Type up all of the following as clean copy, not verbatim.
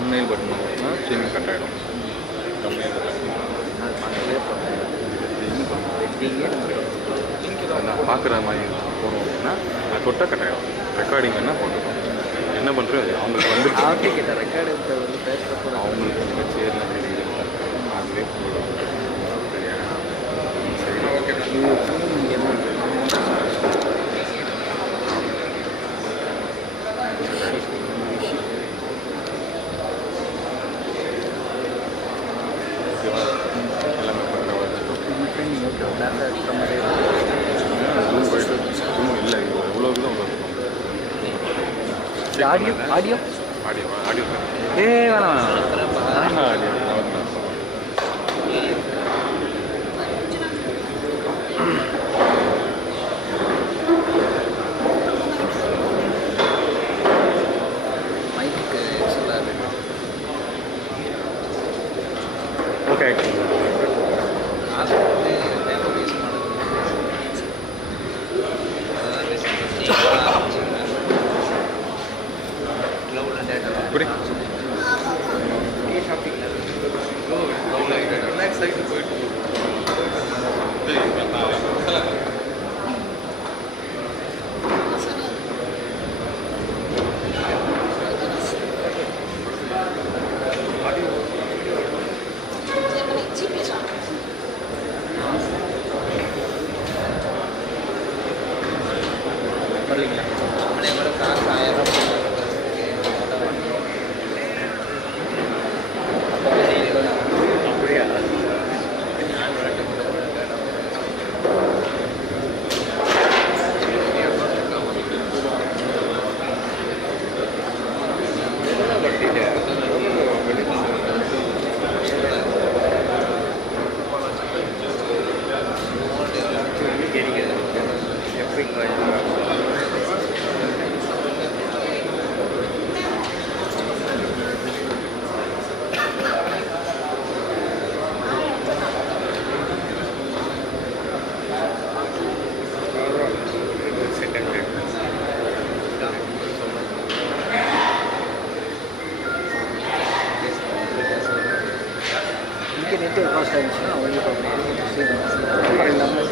Thumbnail button வந்துச்சுன்னா streaming cut ஆகிடும். Thumbnail button நான் பார்க்குற மாதிரி போகணும் அப்படின்னா நான் தொட்டால் கட் ஆகிடும். ரெக்கார்டிங் வேணால் போட்டுக்கணும். என்ன பண்ணுறது அவங்களுக்கு வந்து ரெக்கார்டு பேசுகிறப்போ அவங்களுக்கு வந்து சேரில் தெரியுது அதுவே போதும். சரி ஓகே எல்லாமே இல்லை எவ்வளோக்கு தான் ஆடியோ ஆடியோ ஆடியோ ஆடியோ வேணாம் ஆடியோ மைக்கு ஓகே இப்படி ரிலாக்ஸ் ஆகிட்டு போயிட்டு நேற்று காஸ்ட் ஆகிடுச்சுன்னா அவங்களுக்கு எல்லாமே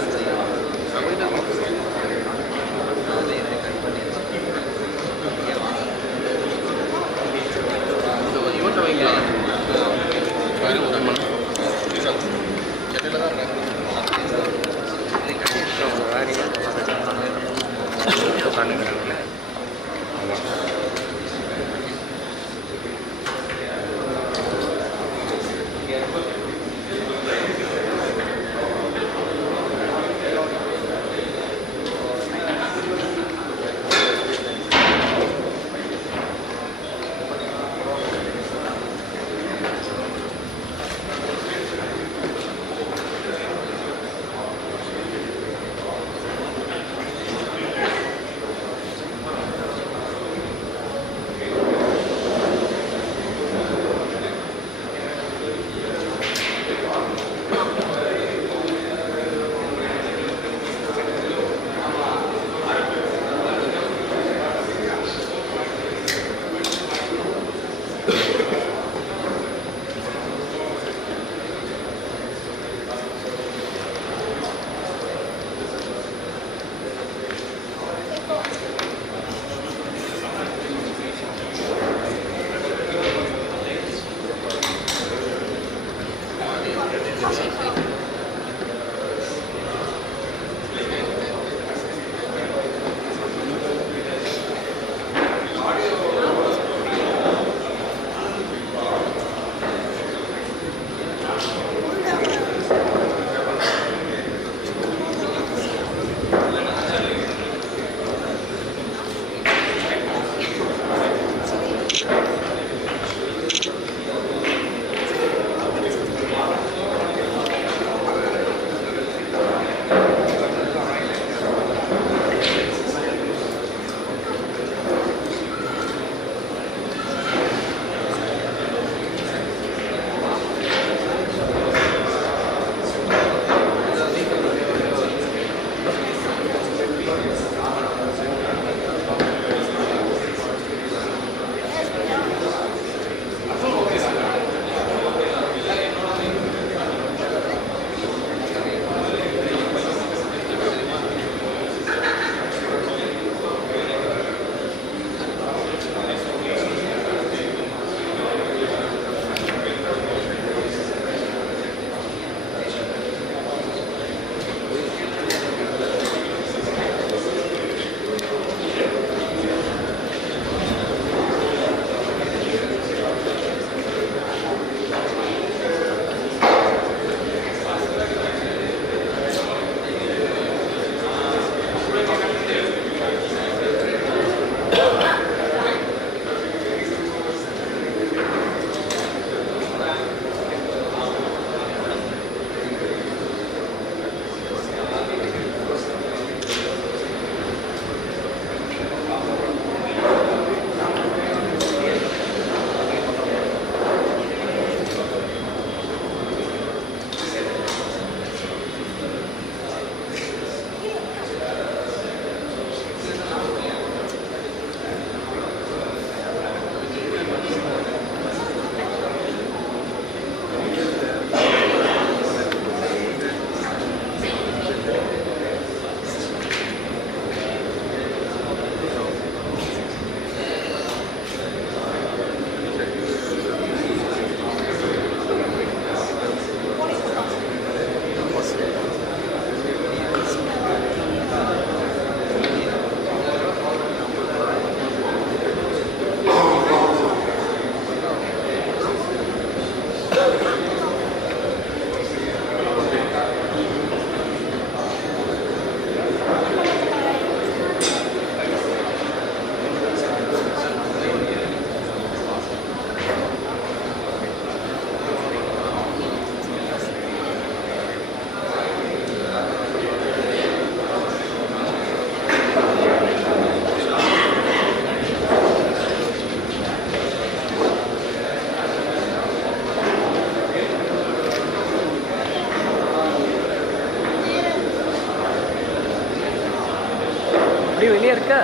ஒர்க்க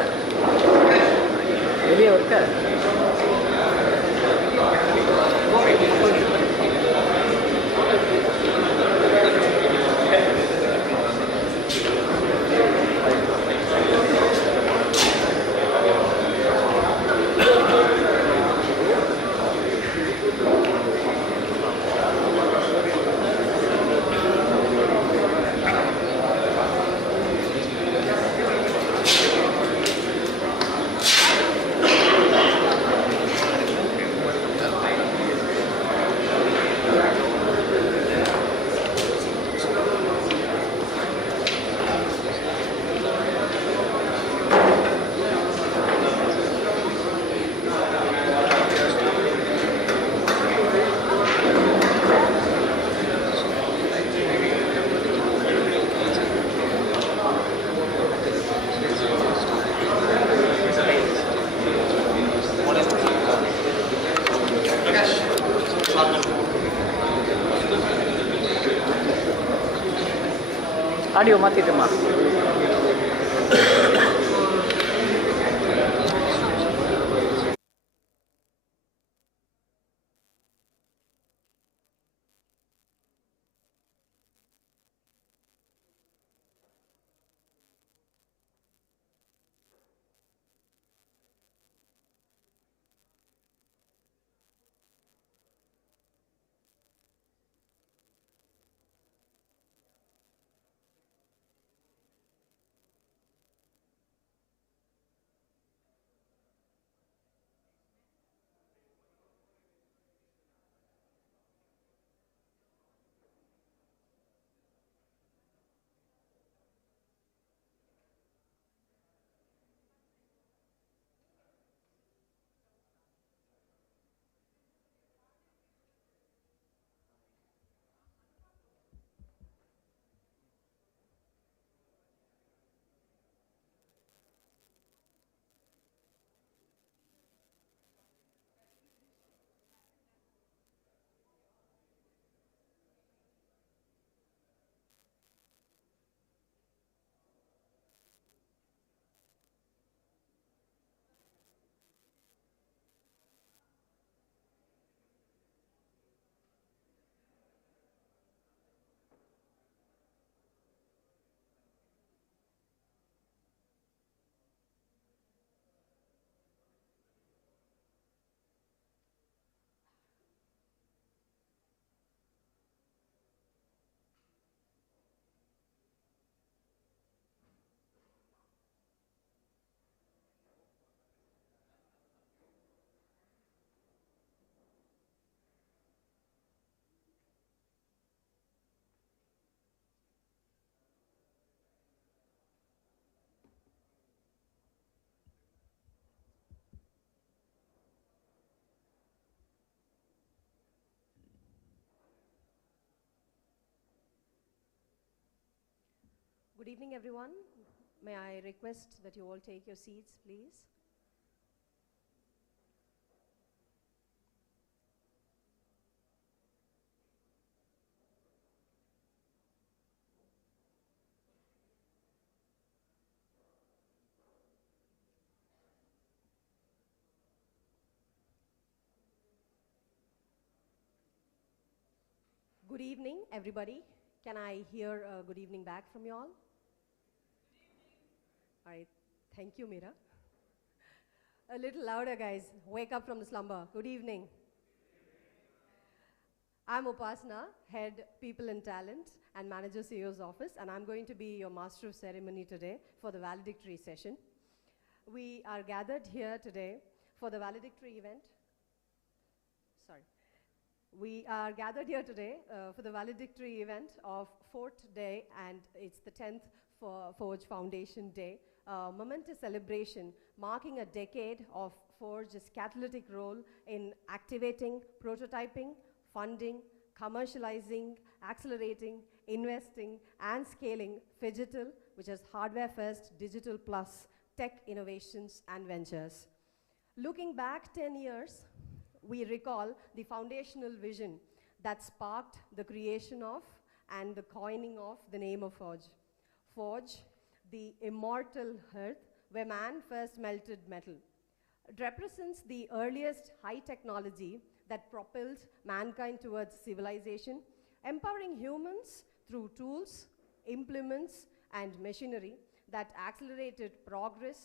வெளியே ஒர்க்க audio மாற்றிட்டுமா? Good evening, everyone. May I request that you all take your seats, please? Good evening, everybody. Can I hear a good evening back from you all? All right. Thank you, Meera. A little louder, guys. Wake up from the slumber. Good evening. I'm Upasana, Head People and Talent and Manager CEO's Office, and I'm going to be your Master of Ceremony today for the valedictory session. We are gathered here today for the valedictory event. We are gathered here today for the valedictory event of 4th day, and it's the 10th for Forge Foundation Day, a momentous celebration marking a decade of Forge's catalytic role in activating, prototyping, funding, commercializing, accelerating, investing, and scaling Phygital, which is hardware first, digital plus tech innovations and ventures. Looking back 10 years, we recall the foundational vision that sparked the creation of and the coining of the name of Forge. Forge, the immortal hearth where man first melted metal. It represents the earliest high technology that propelled mankind towards civilization, empowering humans through tools, implements, and machinery that accelerated progress,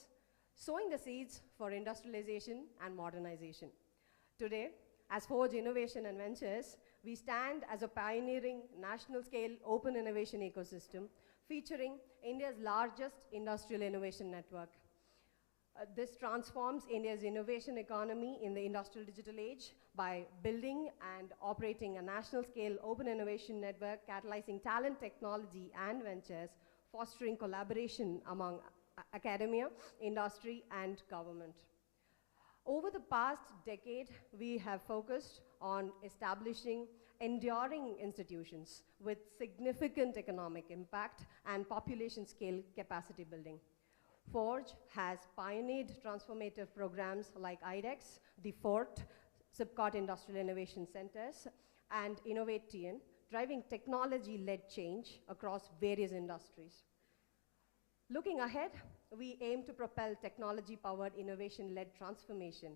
sowing the seeds for industrialization and modernization. Today, as Forge Innovation and Ventures, we stand as a pioneering national-scale open innovation ecosystem featuring India's largest industrial innovation network. This transforms India's innovation economy in the industrial digital age by building and operating a national-scale open innovation network, catalyzing talent, technology, and ventures, fostering collaboration among academia, industry, and government. Over the past decade, we have focused on establishing enduring institutions with significant economic impact and population scale capacity building. Forge has pioneered transformative programs like IDEX, the Fort, Sipcot Industrial Innovation Centers, and Innovate TN, driving technology-led change across various industries. Looking ahead, we aim to propel technology-powered innovation-led transformation.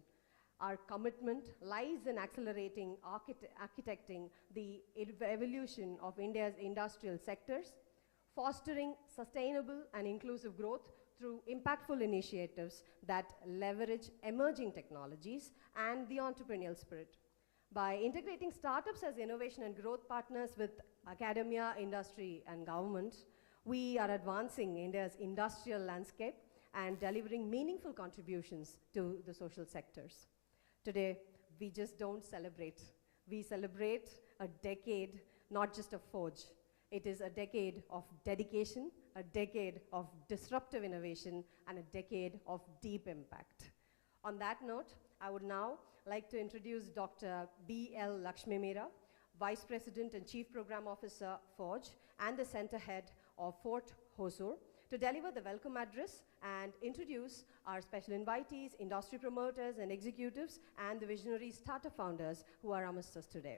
Our commitment lies in accelerating architecting the evolution of India's industrial sectors, fostering sustainable and inclusive growth through impactful initiatives that leverage emerging technologies and the entrepreneurial spirit. By integrating startups as innovation and growth partners with academia, industry, and government, we are advancing India's industrial landscape and delivering meaningful contributions to the social sectors. Today, we just don't celebrate. We celebrate a decade, not just of Forge. It is a decade of dedication, a decade of disruptive innovation, and a decade of deep impact. On that note, I would now like to introduce Dr. B.L. Lakshmimira, Vice President and Chief Program Officer, Forge, and the Center Head of Fort Hosur, to deliver the welcome address and introduce our special invitees, industry promoters and executives, and the visionary startup founders who are amongst us today.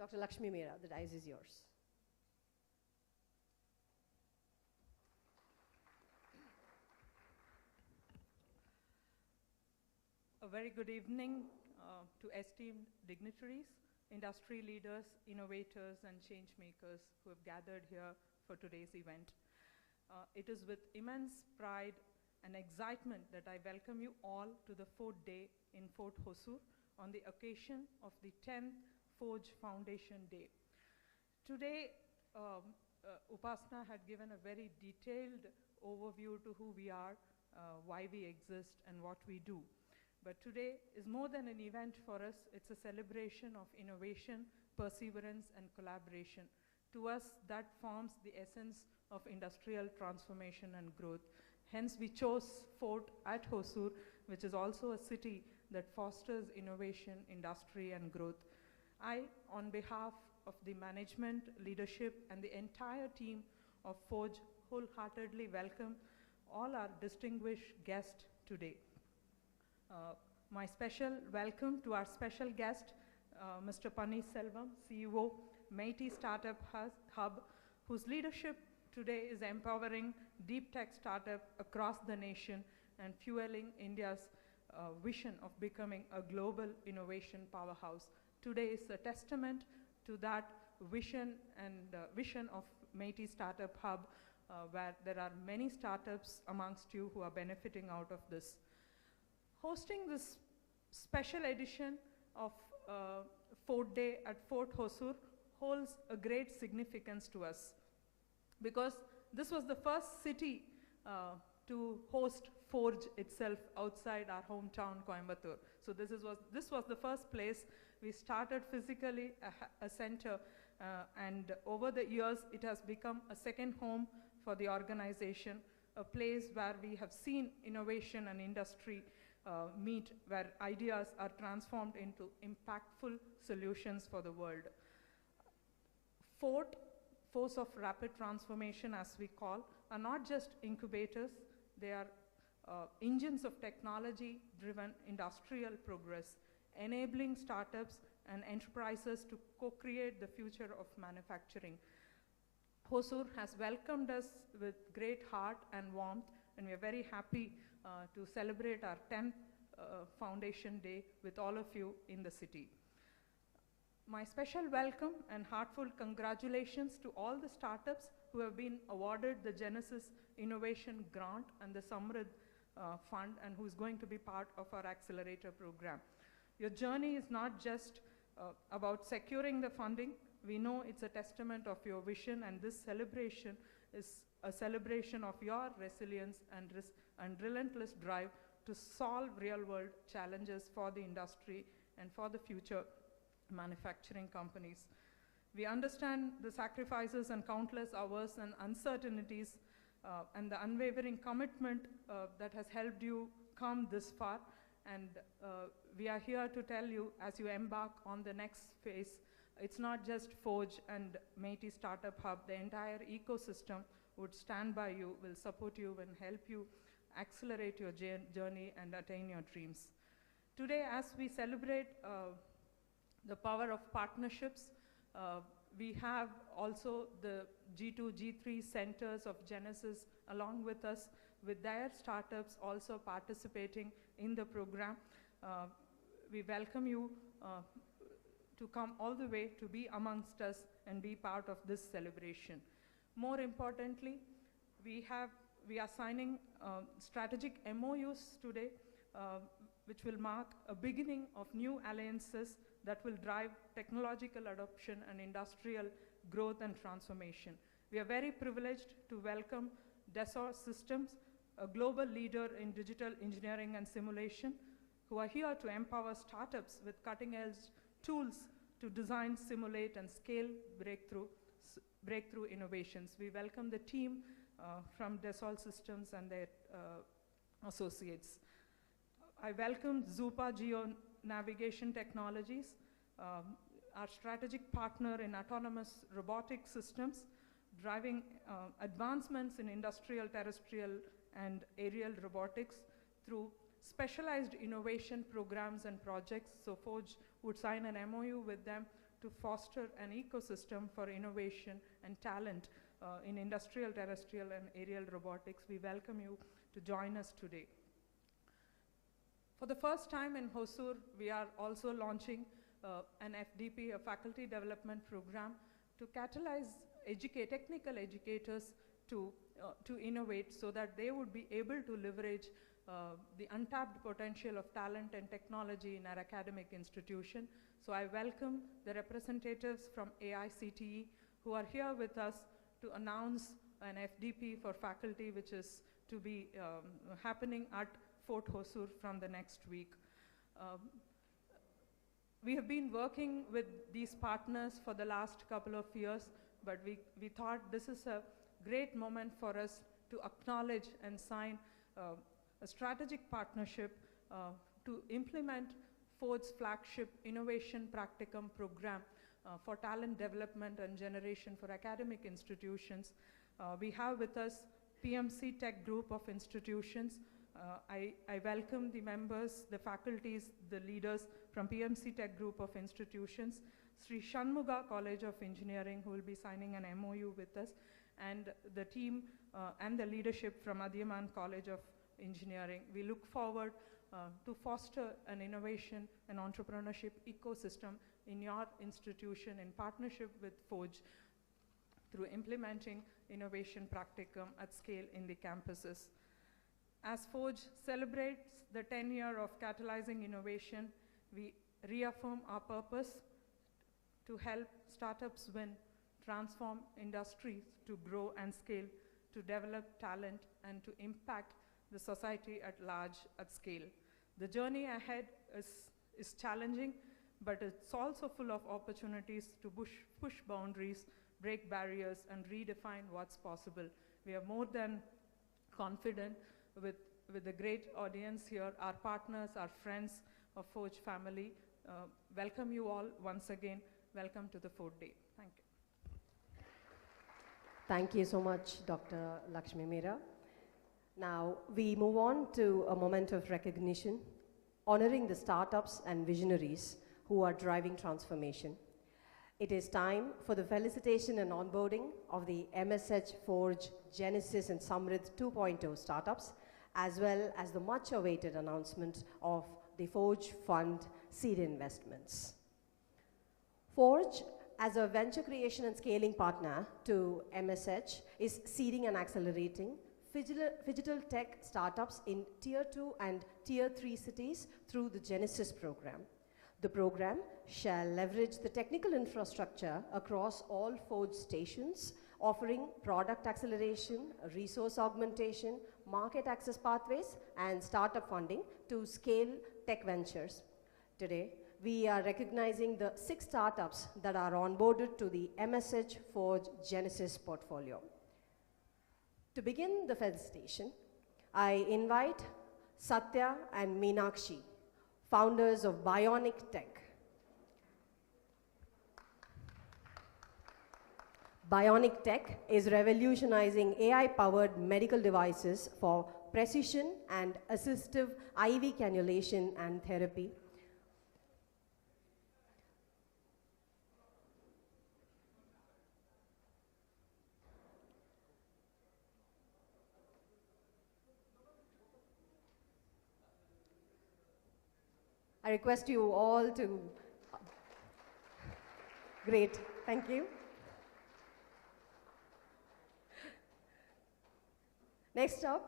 Dr. Lakshmimira, the dais is yours. A very good evening to esteemed dignitaries, industry leaders, innovators, and change makers who have gathered here for today's event. It is with immense pride and excitement that I welcome you all to the Fort Day in Fort Hosur on the occasion of the 10th Forge Foundation Day. Today, Upasana had given a very detailed overview to who we are, why we exist, and what we do. But today is more than an event for us. It's a celebration of innovation, perseverance, and collaboration. To us, that forms the essence of industrial transformation and growth. Hence, we chose Fort at Hosur, which is also a city that fosters innovation, industry, and growth. I, on behalf of the management, leadership, and the entire team of Forge, wholeheartedly welcome all our distinguished guests today. My special welcome to our special guest, Mr. Panneerselvam, CEO, Meitei Startup Hub, whose leadership today is empowering deep tech startup across the nation and fueling India's vision of becoming a global innovation powerhouse. Today is a testament to that vision and vision of Meitei Startup Hub, where there are many startups amongst you who are benefiting out of this. Hosting this special edition of Fort Day at Fort Hosur holds a great significance to us, because this was the first city to host Forge itself outside our hometown, Coimbatore. So this was the first place we started physically a center, and over the years it has become a second home for the organization, a place where we have seen innovation and industry meet, where ideas are transformed into impactful solutions for the world. Fort, Force of Rapid Transformation, as we call, are not just incubators, they are engines of technology-driven industrial progress, enabling startups and enterprises to co-create the future of manufacturing. Hosur has welcomed us with great heart and warmth, and we are very happy to celebrate our 10th Foundation Day with all of you in the city. My special welcome and heartfelt congratulations to all the startups who have been awarded the Genesis Innovation Grant and the Samrid Fund, and who is going to be part of our accelerator program. Your journey is not just about securing the funding. We know it's a testament of your vision, and this celebration is a celebration of your resilience and relentless drive to solve real-world challenges for the industry and for the future manufacturing companies. We understand the sacrifices and countless hours and uncertainties and the unwavering commitment that has helped you come this far. And we are here to tell you, as you embark on the next phase, it's not just Forge and Metis Startup Hub. The entire ecosystem would stand by you, will support you, and help you accelerate your journey and attain your dreams. Today, as we celebrate the power of partnerships, we have also the G2, G3 centers of Genesis along with us, with their startups also participating in the program. We welcome you to come all the way to be amongst us and be part of this celebration. More importantly, we are signing strategic MOUs today, which will mark a beginning of new alliances that will drive technological adoption and industrial growth and transformation. We are very privileged to welcome Dassault Systems, a global leader in digital engineering and simulation, who are here to empower startups with cutting-edge tools to design, simulate, and scale breakthrough innovations. We welcome the team from Dassault Systems and their associates. I welcome Zupa Geo Navigation Technologies, our strategic partner in autonomous robotic systems, driving advancements in industrial, terrestrial, and aerial robotics through specialized innovation programs and projects. So Forge would sign an MOU with them to foster an ecosystem for innovation and talent in industrial, terrestrial, and aerial robotics. We welcome you to join us today. For the first time in Hosur, we are also launching an FDP, a faculty development program, to catalyze technical educators to innovate so that they would be able to leverage the untapped potential of talent and technology in our academic institution. So I welcome the representatives from AICTE who are here with us to announce an FDP for faculty, which is to be happening at Fort Hosur from the next week. We have been working with these partners for the last couple of years, but we thought this is a great moment for us to acknowledge and sign a strategic partnership to implement Ford's flagship Innovation Practicum program for talent development and generation for academic institutions. We have with us PMC Tech Group of institutions. I welcome the members, the faculties, the leaders from PMC Tech Group of institutions, Sri Shanmuga College of Engineering, who will be signing an MOU with us, and the team and the leadership from Adiyaman College of Engineering. We look forward to foster an innovation and entrepreneurship ecosystem in your institution in partnership with Forge through implementing Innovation Practicum at scale in the campuses. As Forge celebrates the 10-year of catalyzing innovation, we reaffirm our purpose to help startups win, transform industries to grow and scale, to develop talent, and to impact the society at large at scale. The journey ahead is challenging, but it's also full of opportunities to push boundaries, break barriers, and redefine what's possible. We are more than confident with the great audience here, our partners, our friends of Forge family. Welcome you all once again. Welcome to the Ford Day. Thank you. Thank you so much, Dr. Lakshmi Meera. Now, we move on to a moment of recognition, honoring the startups and visionaries who are driving transformation. It is time for the felicitation and onboarding of the MSH Forge Genesis and Samrit 2.0 startups, as well as the much awaited announcement of the Forge Fund seed investments. Forge, as a venture creation and scaling partner to MSH, is seeding and accelerating digital tech startups in Tier 2 and Tier 3 cities through the Genesis program. The program shall leverage the technical infrastructure across all Forge stations, offering product acceleration, resource augmentation, market access pathways, and startup funding to scale tech ventures. Today, we are recognizing the 6 startups that are onboarded to the MSH Forge Genesis portfolio. To begin the felicitation, I invite Satya and Meenakshi, founders of Bionic Tech. Bionic Tech is revolutionizing AI-powered medical devices for precision and assistive IV cannulation and therapy. I request you all to... Great, thank you. Next up,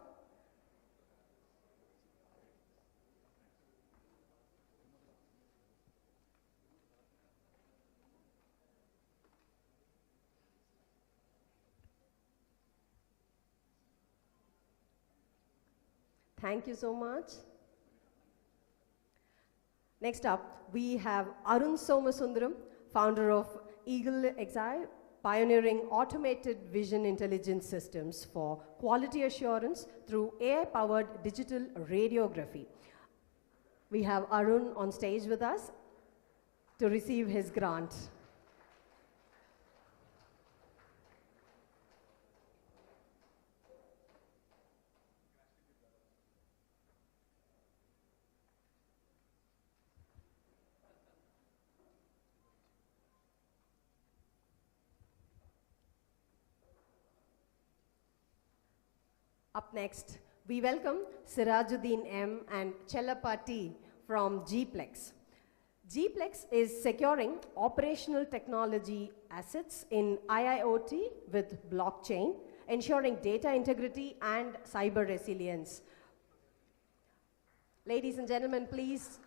thank you so much. Next up, we have Arun Somasundaram, founder of Eagle Exile, pioneering automated vision intelligence systems for quality assurance through AI-powered digital radiography. We have Arun on stage with us to receive his grant. Up next, we welcome Sirajuddin M and Chellapati from Gplex. Gplex is securing operational technology assets in IIoT with blockchain, ensuring data integrity and cyber resilience. Ladies and gentlemen, please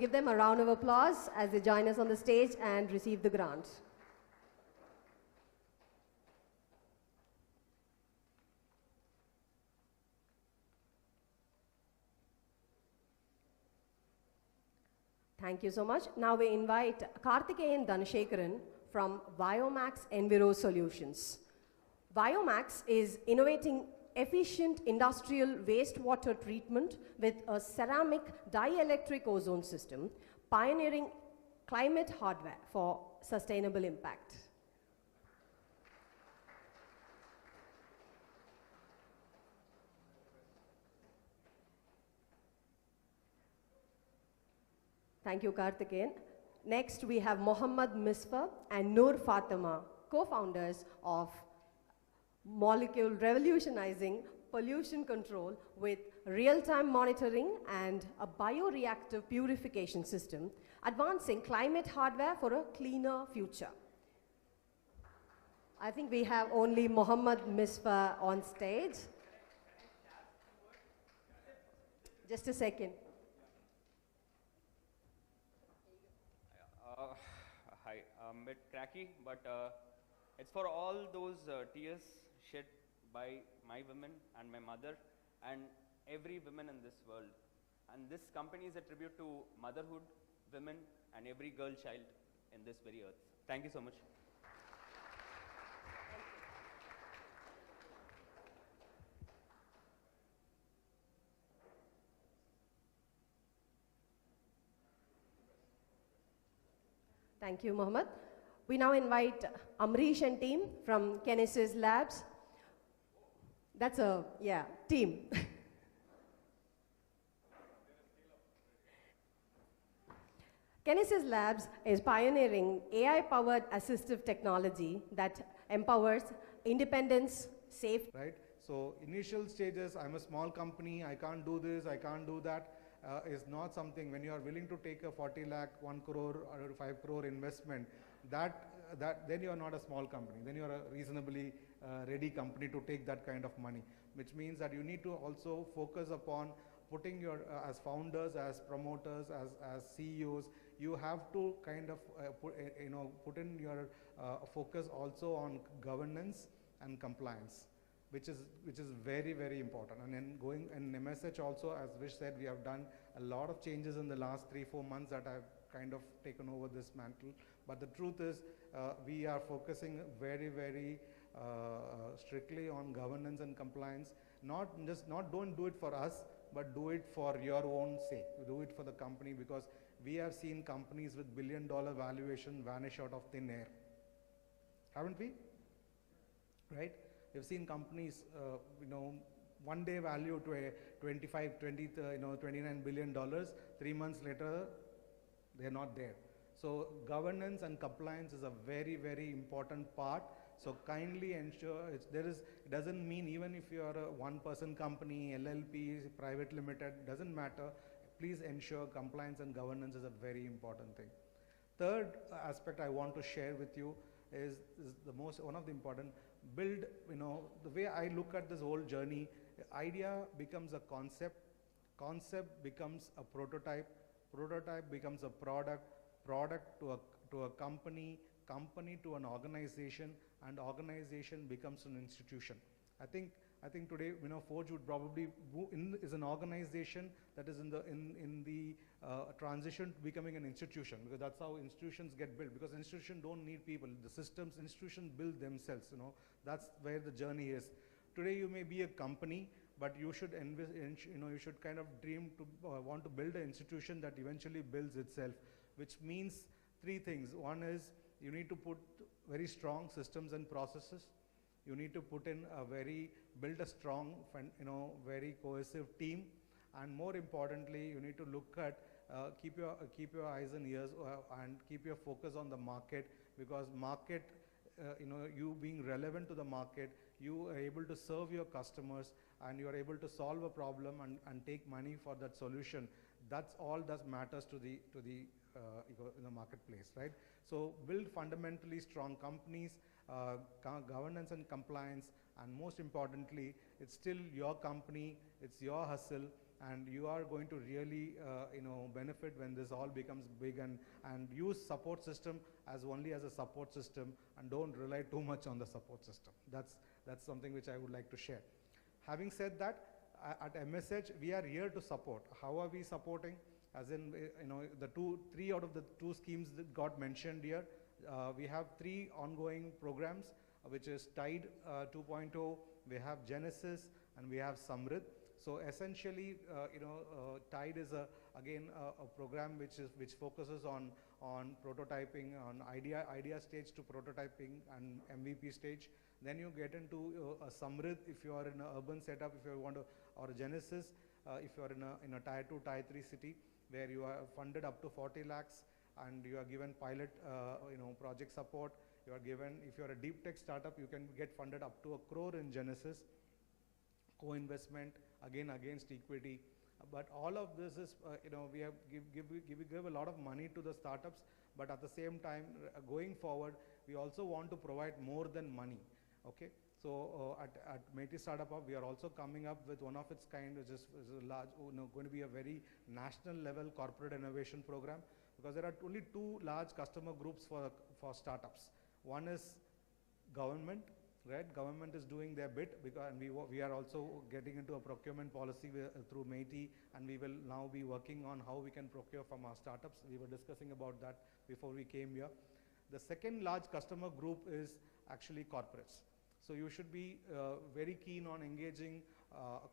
give them a round of applause as they join us on the stage and receive the grant. Thank you so much. Now we invite Karthikeyan Dhanashekaran from Biomax Enviro Solutions. Biomax is innovating efficient industrial wastewater treatment with a ceramic dielectric ozone system, pioneering climate hardware for sustainable impact. Thank you, Karthikeyan. Next, we have Mohammad Misfa and Noor Fatima, co-founders of Molecule, revolutionizing pollution control with real-time monitoring and a bioreactive purification system, advancing climate hardware for a cleaner future. I think we have only Mohammad Misfa on stage. Just a second. Hi, I'm a bit cracky, but it's for all those tears shed by my women and my mother and every woman in this world. And this company is a tribute to motherhood, women, and every girl child in this very earth. Thank you so much. Thank you, Mohammed. We now invite Amrish and team from Kinesis Labs. That's a, team. Kinesis Labs is pioneering AI-powered assistive technology that empowers independence, safety. Right? So initial stages, I'm a small company, I can't do this, I can't do that, is not something. When you are willing to take a 40 lakh, 1 crore or 5 crore investment, then you are not a small company. Then you are a reasonably ready company to take that kind of money, which means that you need to also focus upon putting your, as founders, as promoters, as CEOs, you have to kind of put in your focus also on governance and compliance, which is very, very important. And then going in MSH also, as Vish said, we have done a lot of changes in the last 3-4 months that I've kind of taken over this mantle. But the truth is, we are focusing very, very strictly on governance and compliance. Don't do it for us, but do it for your own sake. Do it for the company, because we have seen companies with billion-dollar valuation vanish out of thin air. Haven't we? Right? We've seen companies, one day value to a $29 billion. 3 months later, they're not there. So governance and compliance is a very, very important part. So kindly ensure it doesn't mean even if you are a one-person company, LLP, private limited, doesn't matter. Please ensure compliance and governance is a very important thing. Third aspect I want to share with you is one of the important. Build, the way I look at this whole journey, idea becomes a concept becomes a prototype becomes a product to a company to an organization, and organization becomes an institution. I think today, Forge would probably is an organization that is in the transition to becoming an institution, because that's how institutions get built. Because institutions don't need people; institutions build themselves. That's where the journey is. Today, you may be a company, but you should you should kind of dream to want to build an institution that eventually builds itself, which means 3 things. One is you need to put very strong systems and processes. You need to build a strong, very cohesive team, and more importantly, you need to look at, keep your eyes and ears and keep your focus on the market, because market, you being relevant to the market, you are able to serve your customers, and you are able to solve a problem and take money for that solution. That's all that matters to the in the marketplace, right? So build fundamentally strong companies, governance and compliance, and most importantly, it's still your company, it's your hustle, and you are going to really benefit when this all becomes big, and use support system as only as a support system, and don't rely too much on the support system. That's something which I would like to share. Having said that, at MSH, we are here to support. How are we supporting? As in, the 3 out of the 2 schemes that got mentioned here, we have 3 ongoing programs, which is Tide 2.0, we have Genesis, and we have Samrid. So essentially, Tide is again a program which focuses on prototyping, on idea stage to prototyping and MVP stage. Then you get into a Samrid if you are in an urban setup, if you want to, or a Genesis if you are in a Tier 2, Tier 3 city, where you are funded up to 40 lakhs and you are given pilot project support. You are given, if you are a deep tech startup, you can get funded up to 1 crore in Genesis, co-investment, again against equity. But all of this is, we have give a lot of money to the startups, but at the same time, going forward, we also want to provide more than money. Okay, so at Meti Startup Hub, we are also coming up with one of its kind, which is a large, going to be a very national level corporate innovation program, because there are only 2 large customer groups for startups. One is government, right? Government is doing their bit, because and we are also getting into a procurement policy through Meti, and we will now be working on how we can procure from our startups. We were discussing about that before we came here. The second large customer group is actually corporates. So you should be very keen on engaging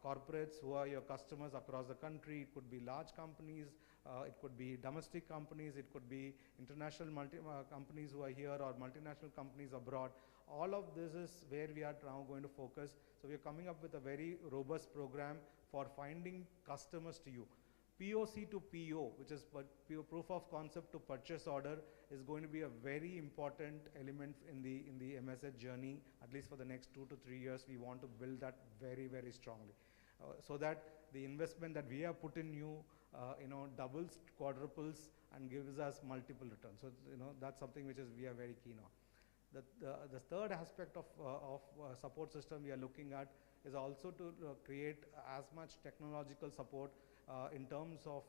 corporates who are your customers across the country. It could be large companies, it could be domestic companies, it could be international companies who are here, or multinational companies abroad. All of this is where we are now going to focus. So we are coming up with a very robust program for finding customers to you. POC to PO, which is proof of concept to purchase order, is going to be a very important element in the MSH journey. At least for the next 2 to 3 years, we want to build that very, very strongly, so that the investment that we have put in doubles, quadruples, and gives us multiple returns. So that's something which we are very keen on. The third aspect of support system we are looking at is also to create as much technological support in terms of,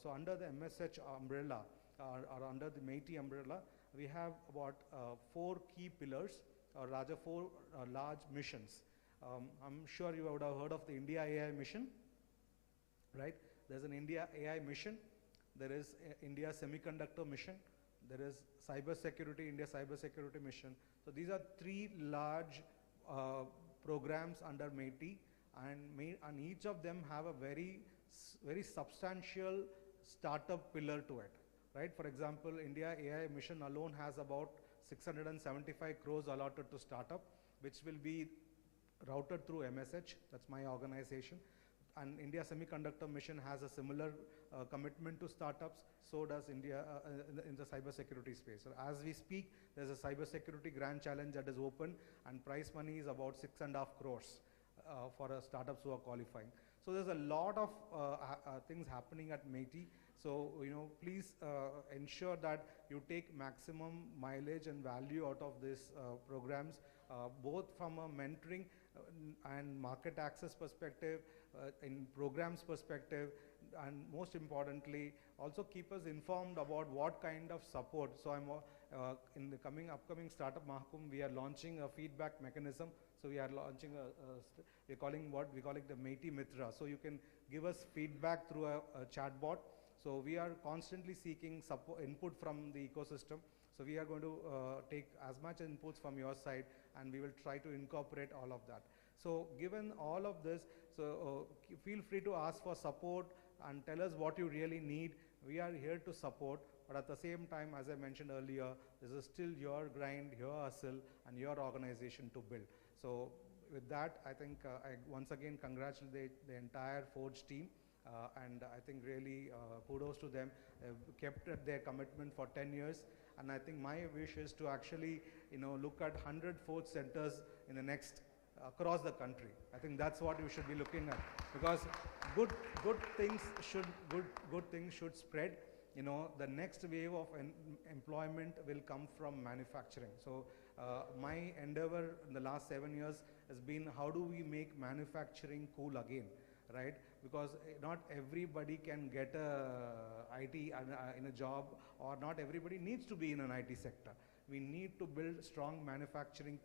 so under the MSH umbrella or under the MeitY umbrella, we have about 4 key pillars, or rather 4 large missions. I'm sure you would have heard of the India AI mission, right? There's an India AI mission, there is India Semiconductor mission, there is India Cyber Security mission. So these are 3 large programs under MeitY, and each of them have a very substantial startup pillar to it, right? For example, India AI mission alone has about 675 crores allotted to startup, which will be routed through MSH, that's my organization. And India Semiconductor mission has a similar commitment to startups, so does India in the cybersecurity space. So as we speak, there's a cybersecurity grand challenge that is open, and prize money is about 6.5 crores for startups who are qualifying. So there's a lot of things happening at MeitY. So please ensure that you take maximum mileage and value out of these programs, both from a mentoring and market access perspective, in programs perspective, and most importantly, also keep us informed about what kind of support. So I'm in the upcoming Startup Mahakumbh, we are launching a feedback mechanism. So we are launching we're calling it the MeitY Mitra. So you can give us feedback through a chatbot. So we are constantly seeking input from the ecosystem. So we are going to take as much inputs from your side, and we will try to incorporate all of that. So given all of this, so feel free to ask for support and tell us what you really need. We are here to support, but at the same time, as I mentioned earlier, this is still your grind, your hustle, and your organization to build. So with that, I think I once again congratulate the entire Forge team, and I think really kudos to them. They've kept their commitment for 10 years, and I think my wish is to actually look at 100 Forge centers in the next across the country. I think that's what you should be looking at, because good things should spread. The next wave of employment will come from manufacturing. So my endeavor in the last 7 years has been, how do we make manufacturing cool again, right? Because not everybody can get a IT in a job, or not everybody needs to be in an IT sector. We need to build strong manufacturing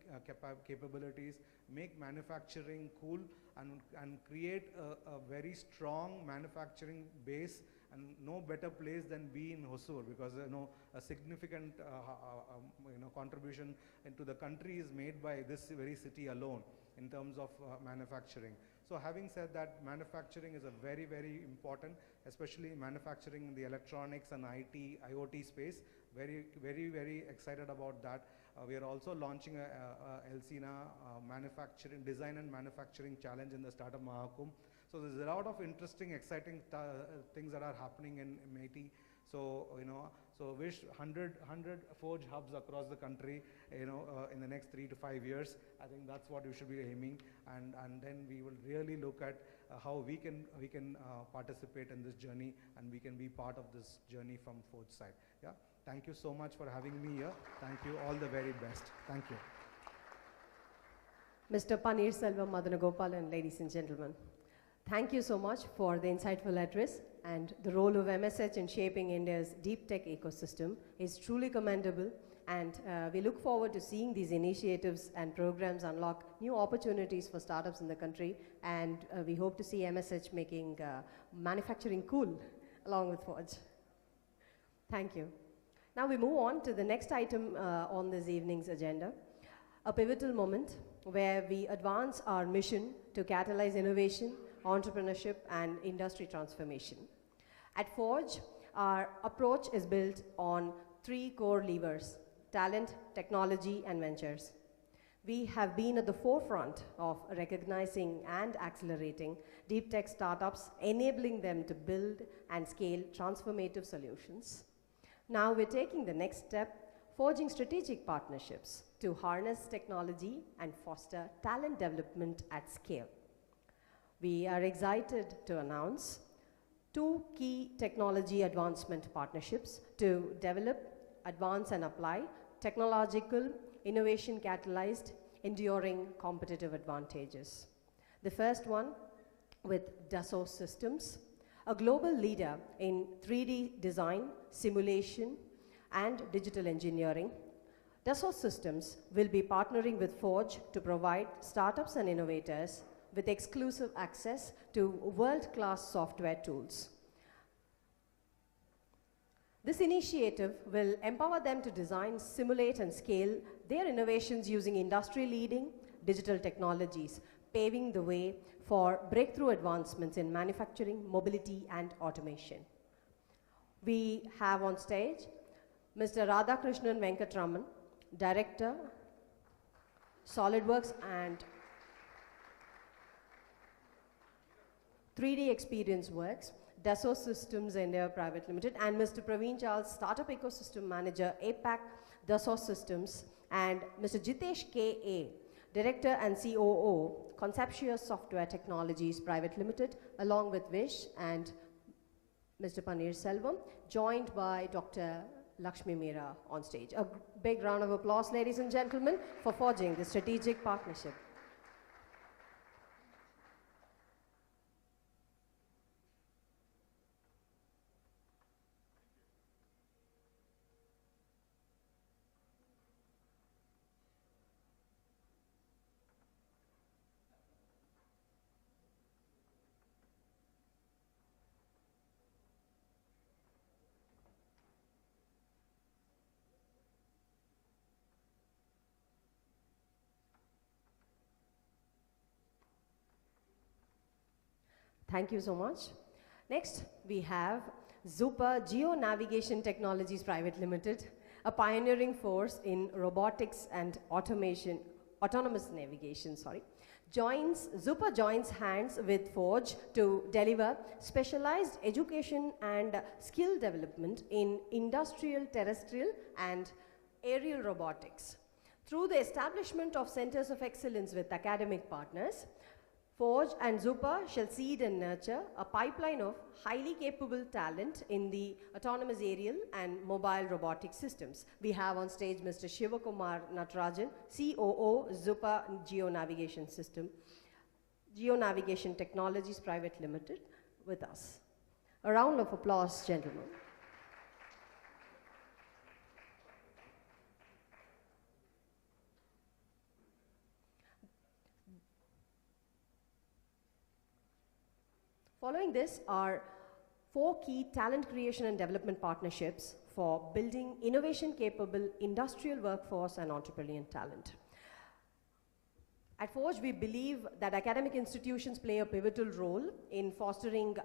capabilities, make manufacturing cool, and create a very strong manufacturing base. And no better place than be in Hosur, because a significant contribution into the country is made by this very city alone in terms of manufacturing. So having said that, manufacturing is a very, very important, especially manufacturing in the electronics and IT, IoT space. Very, very, very excited about that. We are also launching a LCNA manufacturing, design and manufacturing challenge in the Startup Mahakumbh. So there's a lot of interesting, exciting things that are happening in MeitY. So so wish 100 Forge hubs across the country, in the next 3 to 5 years. I think that's what we should be aiming, and then we will really look at how we can participate in this journey, and we can be part of this journey from Forge side. Yeah. Thank you so much for having me here. Thank you. All the very best. Thank you. Mr. Paneerselvam Madanagopalan, ladies and gentlemen. Thank you so much for the insightful address, and the role of MSH in shaping India's deep tech ecosystem is truly commendable, and we look forward to seeing these initiatives and programs unlock new opportunities for startups in the country, and we hope to see MSH making manufacturing cool along with Forge. Thank you. Now we move on to the next item on this evening's agenda, a pivotal moment where we advance our mission to catalyze innovation, entrepreneurship, and industry transformation. At Forge, our approach is built on 3 core levers: talent, technology, and ventures. We have been at the forefront of recognizing and accelerating deep tech startups, enabling them to build and scale transformative solutions. Now we're taking the next step, forging strategic partnerships to harness technology and foster talent development at scale. We are excited to announce 2 key technology advancement partnerships to develop, advance, and apply technological, innovation catalyzed, enduring competitive advantages. The first one with Dassault Systems, a global leader in 3D design, simulation, and digital engineering. Dassault Systems will be partnering with Forge to provide startups and innovators with exclusive access to world-class software tools. This initiative will empower them to design, simulate, and scale their innovations using industry-leading digital technologies, paving the way for breakthrough advancements in manufacturing, mobility, and automation. We have on stage Mr. Radhakrishnan Venkatraman, Director, SolidWorks and 3D Experience Works, Dassault Systems India Private Limited, and Mr. Praveen Charles, Startup Ecosystem Manager, APAC, Dassault Systems, and Mr. Jitesh K.A., Director and COO, Conceptuous Software Technologies Private Limited, along with Vish and Mr. Paneer Selvam, joined by Dr. Lakshmi Meera on stage. A big round of applause, ladies and gentlemen, for forging this strategic partnership. Thank you so much. Next, we have Zupa Geo Navigation Technologies Private Limited, a pioneering force in robotics and autonomous navigation, Zupa joins hands with Forge to deliver specialized education and skill development in industrial, terrestrial, and aerial robotics. Through the establishment of centers of excellence with academic partners, Forge and Zupa shall seed and nurture a pipeline of highly capable talent in the autonomous aerial and mobile robotic systems. We have on stage Mr. Shivakumar Natarajan, COO, Zupa Geo Navigation Technologies Private Limited, with us. A round of applause, gentlemen. Following this are 4 key talent creation and development partnerships for building innovation-capable industrial workforce and entrepreneurial talent. At Forge, we believe that academic institutions play a pivotal role in fostering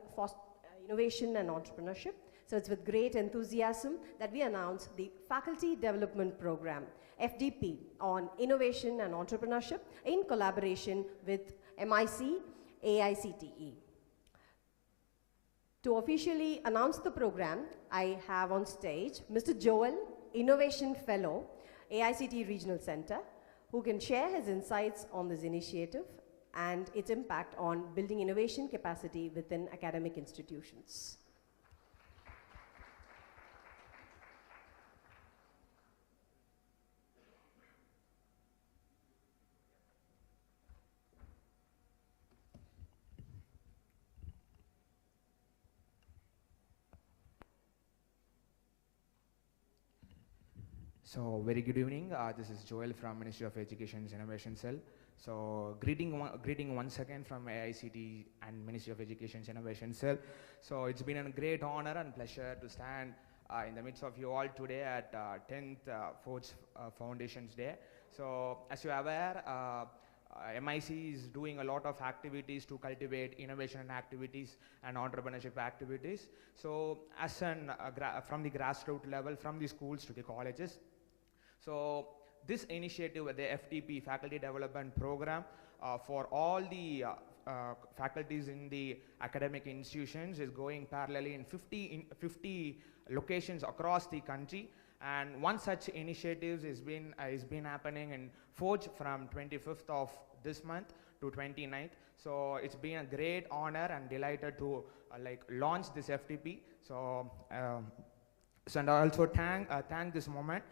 innovation and entrepreneurship. So it's with great enthusiasm that we announce the Faculty Development Program, FDP, on innovation and entrepreneurship in collaboration with MIC, AICTE. To officially announce the program, I have on stage Mr. Joel, Innovation Fellow, AICTE Regional Center, who can share his insights on this initiative and its impact on building innovation capacity within academic institutions. So, very good evening. This is Joel from Ministry of Education's Innovation Cell. So, greeting once again from AICT and Ministry of Education's Innovation Cell. So, it's been a great honor and pleasure to stand in the midst of you all today at 10th Forge Foundations Day. So, as you are aware, MIC is doing a lot of activities to cultivate innovation activities and entrepreneurship activities. So, as from the grassroots level, from the schools to the colleges. So, this initiative, the FTP, Faculty Development Program, for all the faculties in the academic institutions is going parallelly in 50 locations across the country. And one such initiative is been happening in Forge from 25th of this month to 29th. So it's been a great honor and delighted to launch this FTP. So and I also thank this moment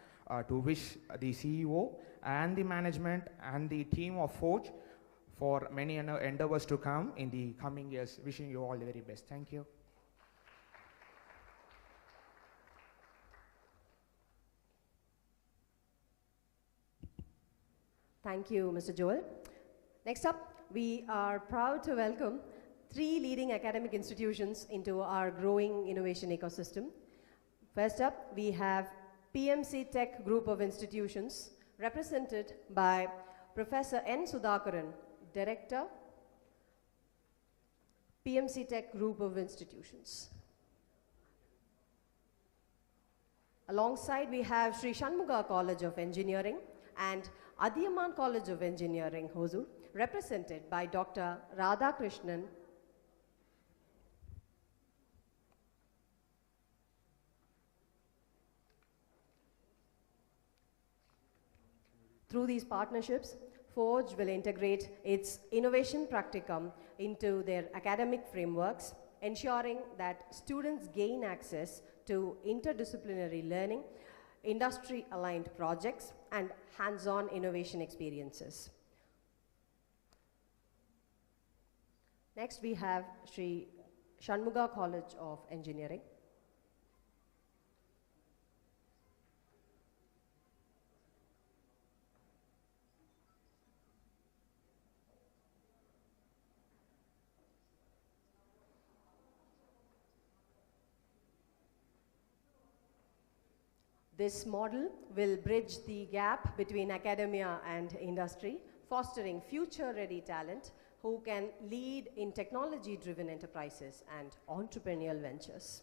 to wish the CEO and the management and the team of Forge for many endeavors to come in the coming years. Wishing you all the very best. Thank you. Thank you, Mr. Joel. Next up, we are proud to welcome 3 leading academic institutions into our growing innovation ecosystem. First up, we have PMC Tech Group of Institutions, represented by Professor N. Sudhakaran, Director, PMC Tech Group of Institutions. Alongside, we have Sri Shanmuga College of Engineering and Adiyaman College of Engineering, Hosur, represented by Dr. Radhakrishnan. Through these partnerships, Forge will integrate its innovation practicum into their academic frameworks, ensuring that students gain access to interdisciplinary learning, industry-aligned projects, and hands-on innovation experiences. Next, we have Sri Shanmuga College of Engineering. This model will bridge the gap between academia and industry, fostering future-ready talent who can lead in technology-driven enterprises and entrepreneurial ventures.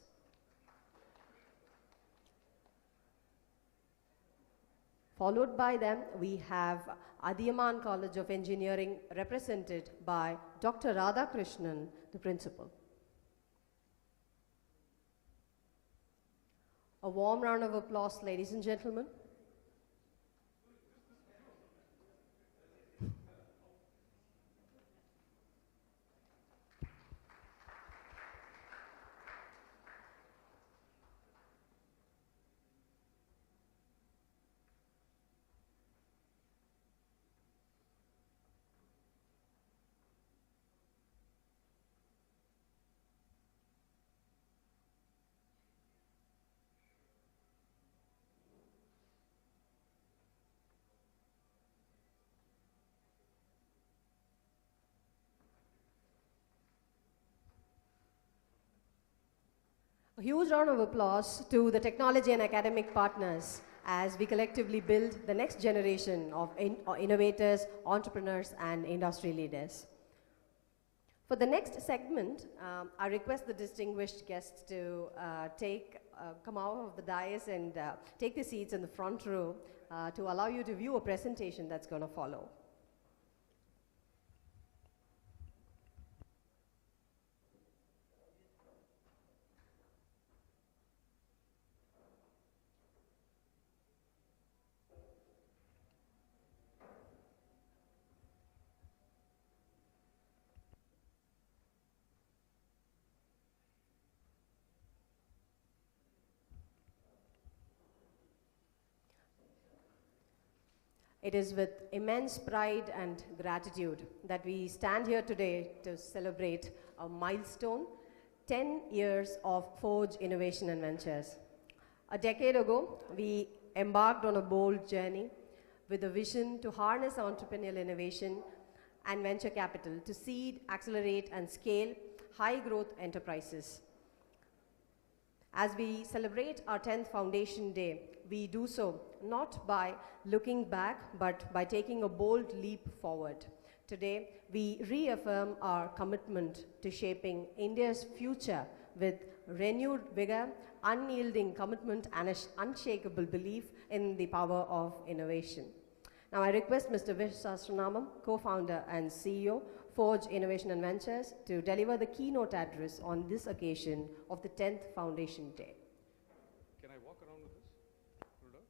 Followed by them, we have Adiyaman College of Engineering, represented by Dr. Radhakrishnan, the principal. A warm round of applause, ladies and gentlemen. A huge round of applause to the technology and academic partners as we collectively build the next generation of innovators, entrepreneurs, and industry leaders. For the next segment, I request the distinguished guests to come out of the dais and take the seats in the front row to allow you to view a presentation that's going to follow. It is with immense pride and gratitude that we stand here today to celebrate a milestone, 10 years of Forge Innovation and Ventures. A decade ago, we embarked on a bold journey with a vision to harness entrepreneurial innovation and venture capital to seed, accelerate, and scale high-growth enterprises. As we celebrate our 10th Foundation Day, we do so not by looking back, but by taking a bold leap forward. Today, we reaffirm our commitment to shaping India's future with renewed vigor, unyielding commitment, and an unshakable belief in the power of innovation. Now I request Mr. Vish Sastranamam, co-founder and CEO, Forge Innovation and Ventures, to deliver the keynote address on this occasion of the 10th Foundation Day. Can I walk around with this? Pull it out?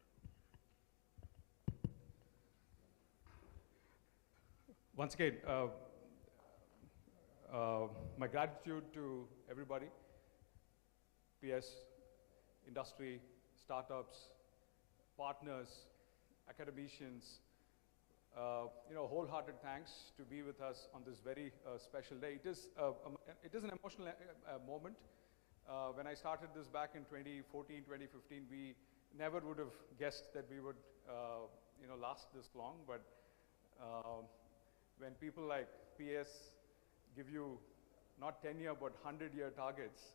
Once again, my gratitude to everybody, PS, industry, startups, partners, academicians, wholehearted thanks to be with us on this very special day. It is an emotional moment. When I started this back in 2014, 2015, we never would have guessed that we would, last this long. But when people like PS give you not 10-year but 100-year targets,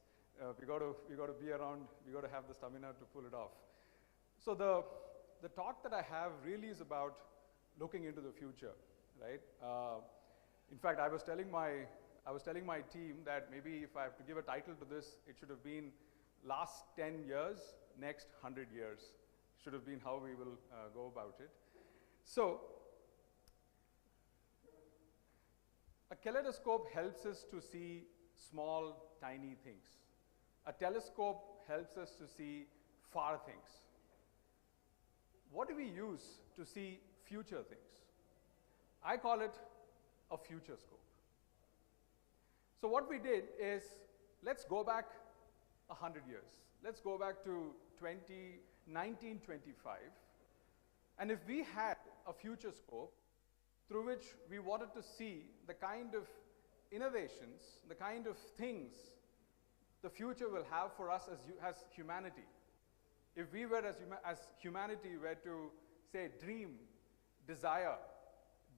we got to be around. We got to have the stamina to pull it off. So the talk that I have really is about looking into the future, right? In fact, I was telling my team that maybe if I have to give a title to this, it should have been last 10 years, next 100 years. Should have been how we will go about it. So a kaleidoscope helps us to see small, tiny things. A telescope helps us to see far things. What do we use to see future things? I call it a future scope. So what we did is, let's go back 100 years. Let's go back to 1925. And if we had a future scope through which we wanted to see the kind of innovations, the kind of things the future will have for us as humanity. If we were, as humanity, were to, say, dream, desire,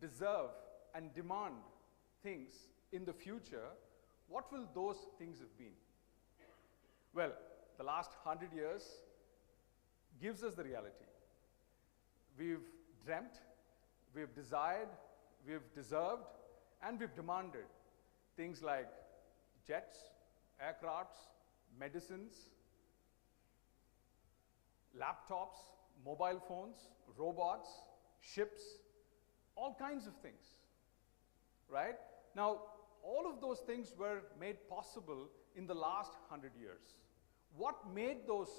deserve, and demand things in the future, what will those things have been? Well, the last 100 years gives us the reality. We've dreamt, we've desired, we've deserved, and we've demanded things like jets, aircrafts, medicines, laptops, mobile phones, robots, ships, all kinds of things, right? Now, all of those things were made possible in the last 100 years. What made those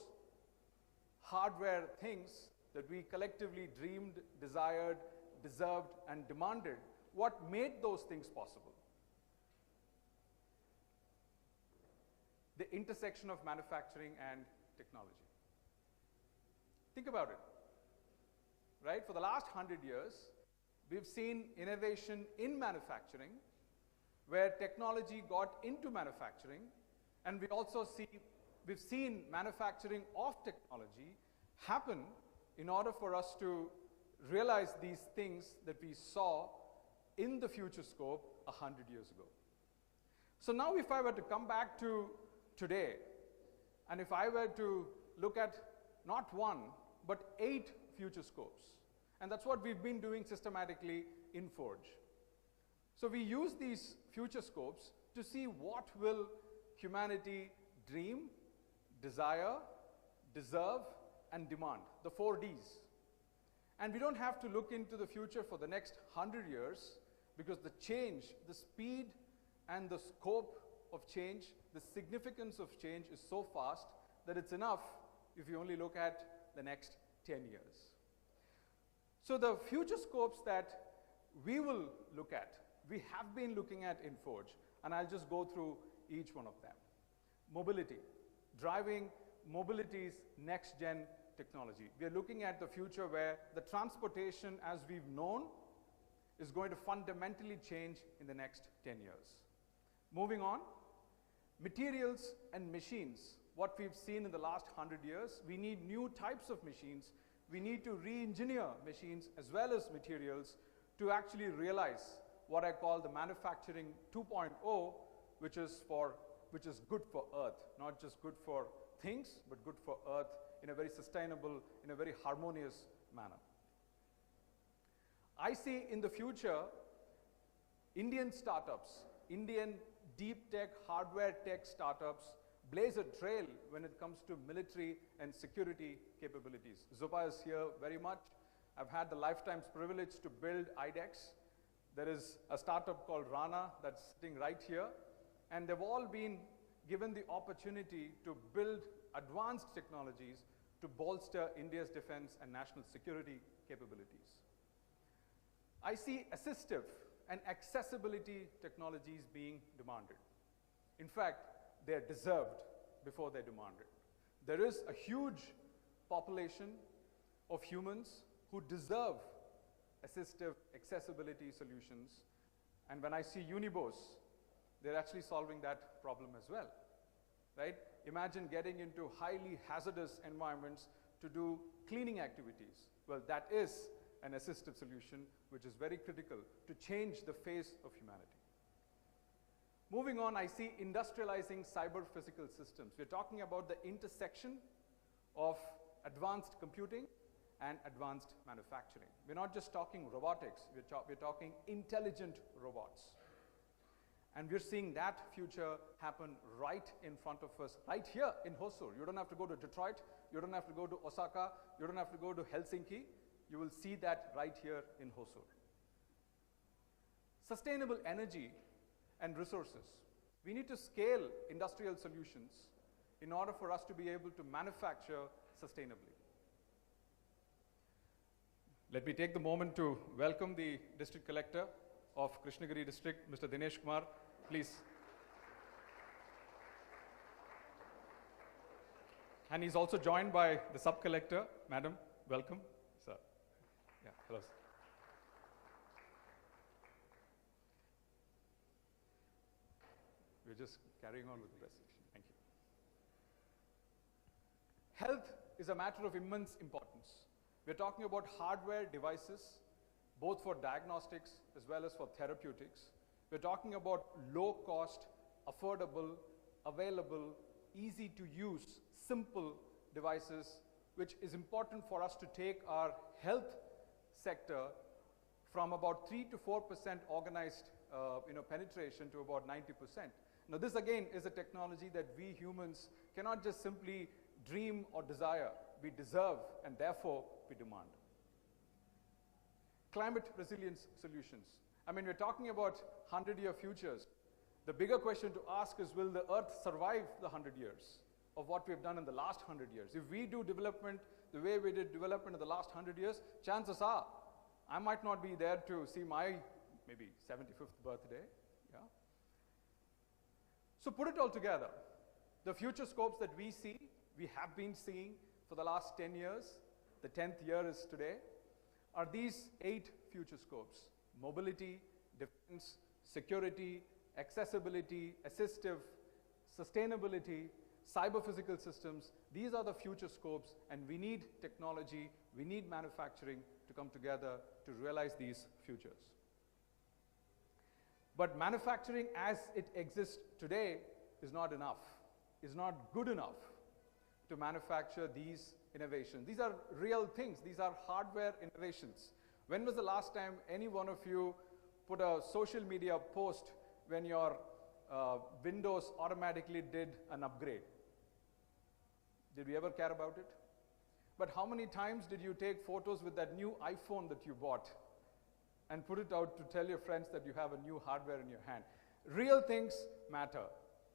hardware things that we collectively dreamed, desired, deserved, and demanded, what made those things possible? The intersection of manufacturing and technology. Think about it, right? For the last 100 years, we've seen innovation in manufacturing, where technology got into manufacturing, and we've seen manufacturing of technology happen in order for us to realize these things that we saw in the future scope 100 years ago. So now if I were to come back to today, and if I were to look at not one, but 8 future scopes, and that's what we've been doing systematically in Forge. So we use these future scopes to see what will humanity dream, desire, deserve, and demand, the 4 Ds. And we don't have to look into the future for the next 100 years, because the change, the speed and the scope of change, the significance of change is so fast that it's enough if you only look at the next 10 years. So the future scopes that we will look at, we have been looking at in Forge, and I'll just go through each one of them. Mobility, driving mobility's next-gen technology. We are looking at the future where the transportation as we've known is going to fundamentally change in the next 10 years. Moving on, materials and machines. What we've seen in the last 100 years, we need new types of machines. We need to re-engineer machines as well as materials to actually realize what I call the manufacturing 2.0, which is good for Earth, not just good for things, but good for Earth in a very sustainable, in a very harmonious manner. I see in the future Indian startups, Indian deep tech, hardware tech startups blaze a trail when it comes to military and security capabilities. Zopa is here very much, I've had the lifetime's privilege to build IDEX. There is a startup called Rana that's sitting right here, and they've all been given the opportunity to build advanced technologies to bolster India's defense and national security capabilities. I see assistive and accessibility technologies being demanded. In fact, they're deserved before they're demanded. There is a huge population of humans who deserve assistive accessibility solutions, and when I see Unibos, they're actually solving that problem as well, right? Imagine getting into highly hazardous environments to do cleaning activities. Well, that is an assistive solution which is very critical to change the face of humanity. Moving on, I see industrializing cyber-physical systems. We're talking about the intersection of advanced computing and advanced manufacturing. We're not just talking robotics, we're talking intelligent robots. And we're seeing that future happen right in front of us, right here in Hosur. You don't have to go to Detroit, you don't have to go to Osaka, you don't have to go to Helsinki. You will see that right here in Hosur. Sustainable energy and resources. We need to scale industrial solutions in order for us to be able to manufacture sustainably. Let me take the moment to welcome the District Collector of Krishnagiri District, Mr. Dinesh Kumar. Please. And he's also joined by the Sub-Collector. Madam, welcome. Sir. Yeah, hello. We're just carrying on with the presentation. Thank you. Health is a matter of immense importance. We're talking about hardware devices, both for diagnostics as well as for therapeutics. We're talking about low-cost, affordable, available, easy-to-use, simple devices, which is important for us to take our health sector from about 3 to 4% organized penetration to about 90%. Now this again is a technology that we humans cannot just simply dream or desire. We deserve and therefore we demand. Climate resilience solutions. I mean, we're talking about 100-year futures. The bigger question to ask is, will the Earth survive the 100 years of what we've done in the last 100 years? If we do development the way we did development in the last 100 years, chances are I might not be there to see my maybe 75th birthday. Yeah. So put it all together. The future scopes that we see, we have been seeing for the last 10 years, the 10th year is today, are these 8 future scopes: mobility, defense, security, accessibility, assistive, sustainability, cyber-physical systems. These are the future scopes, and we need technology, we need manufacturing to come together to realize these futures. But manufacturing as it exists today is not enough, is not good enough to manufacture these innovations. These are real things. These are hardware innovations. When was the last time any one of you put a social media post when your Windows automatically did an upgrade? Did we ever care about it? But how many times did you take photos with that new iPhone that you bought and put it out to tell your friends that you have a new hardware in your hand? Real things matter.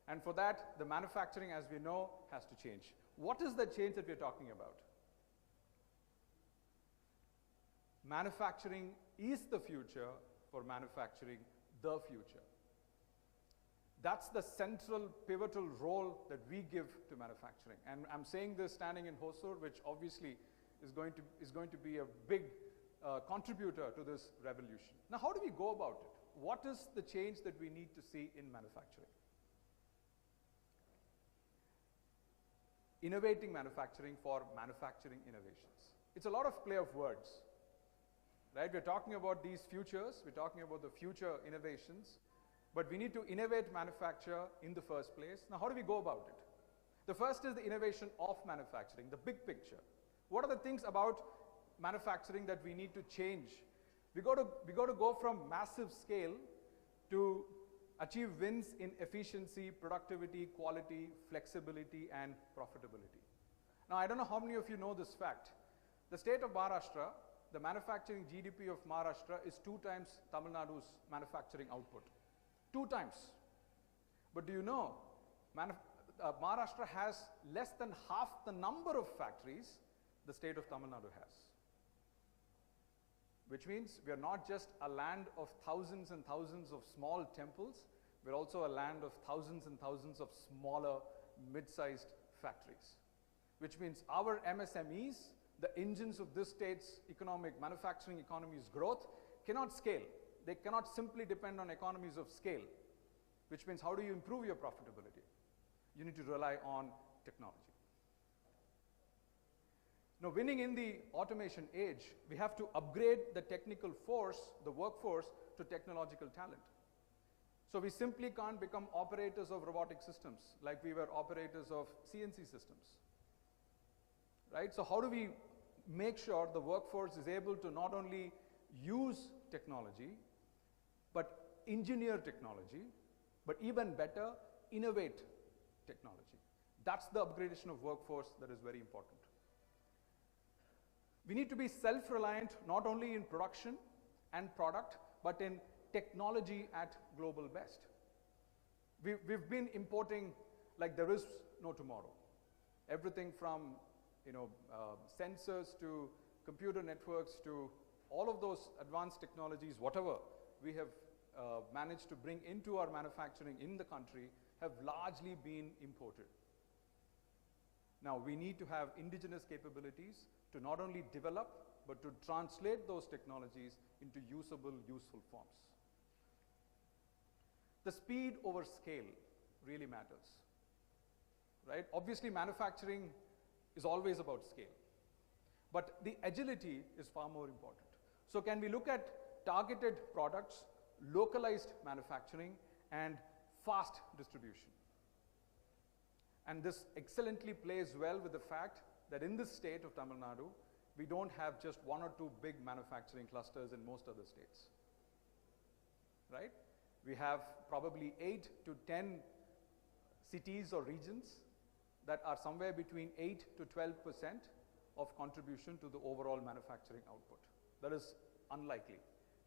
And for that, the manufacturing, as we know, has to change. What is the change that we're talking about? Manufacturing is the future for manufacturing the future. That's the central, pivotal role that we give to manufacturing. And I'm saying this standing in Hosur, which obviously is going to be a big contributor to this revolution. Now, how do we go about it? What is the change that we need to see in manufacturing? Innovating manufacturing for manufacturing innovations. It's a lot of play of words, right? We're talking about these futures, we're talking about the future innovations, but we need to innovate manufacture in the first place. Now, how do we go about it? The first is the innovation of manufacturing, the big picture. What are the things about manufacturing that we need to change? We got to go from massive scale to achieve wins in efficiency, productivity, quality, flexibility, and profitability. Now, I don't know how many of you know this fact. The state of Maharashtra, the manufacturing GDP of Maharashtra is 2 times Tamil Nadu's manufacturing output. 2 times. But do you know, Maharashtra has less than half the number of factories the state of Tamil Nadu has. Which means we are not just a land of thousands and thousands of small temples, we're also a land of thousands and thousands of smaller, mid-sized factories. Which means our MSMEs, the engines of this state's manufacturing economy's growth, cannot scale. They cannot simply depend on economies of scale. Which means how do you improve your profitability? You need to rely on technology. Now, winning in the automation age, we have to upgrade the technical force, the workforce, to technological talent. So we simply can't become operators of robotic systems like we were operators of CNC systems. Right? So how do we make sure the workforce is able to not only use technology, but engineer technology, but even better, innovate technology? That's the upgradation of workforce that is very important. We need to be self-reliant not only in production and product, but in technology at global best. We've been importing like there is no tomorrow. Everything from sensors to computer networks to all of those advanced technologies, whatever we have managed to bring into our manufacturing in the country have largely been imported. Now we need to have indigenous capabilities to not only develop, but to translate those technologies into usable, useful forms. The speed over scale really matters, right? Obviously, manufacturing is always about scale, but the agility is far more important. So can we look at targeted products, localized manufacturing, and fast distribution? And this excellently plays well with the fact that in this state of Tamil Nadu, we don't have just 1 or 2 big manufacturing clusters in most other states, right? We have probably 8 to 10 cities or regions that are somewhere between 8 to 12% of contribution to the overall manufacturing output. That is unlikely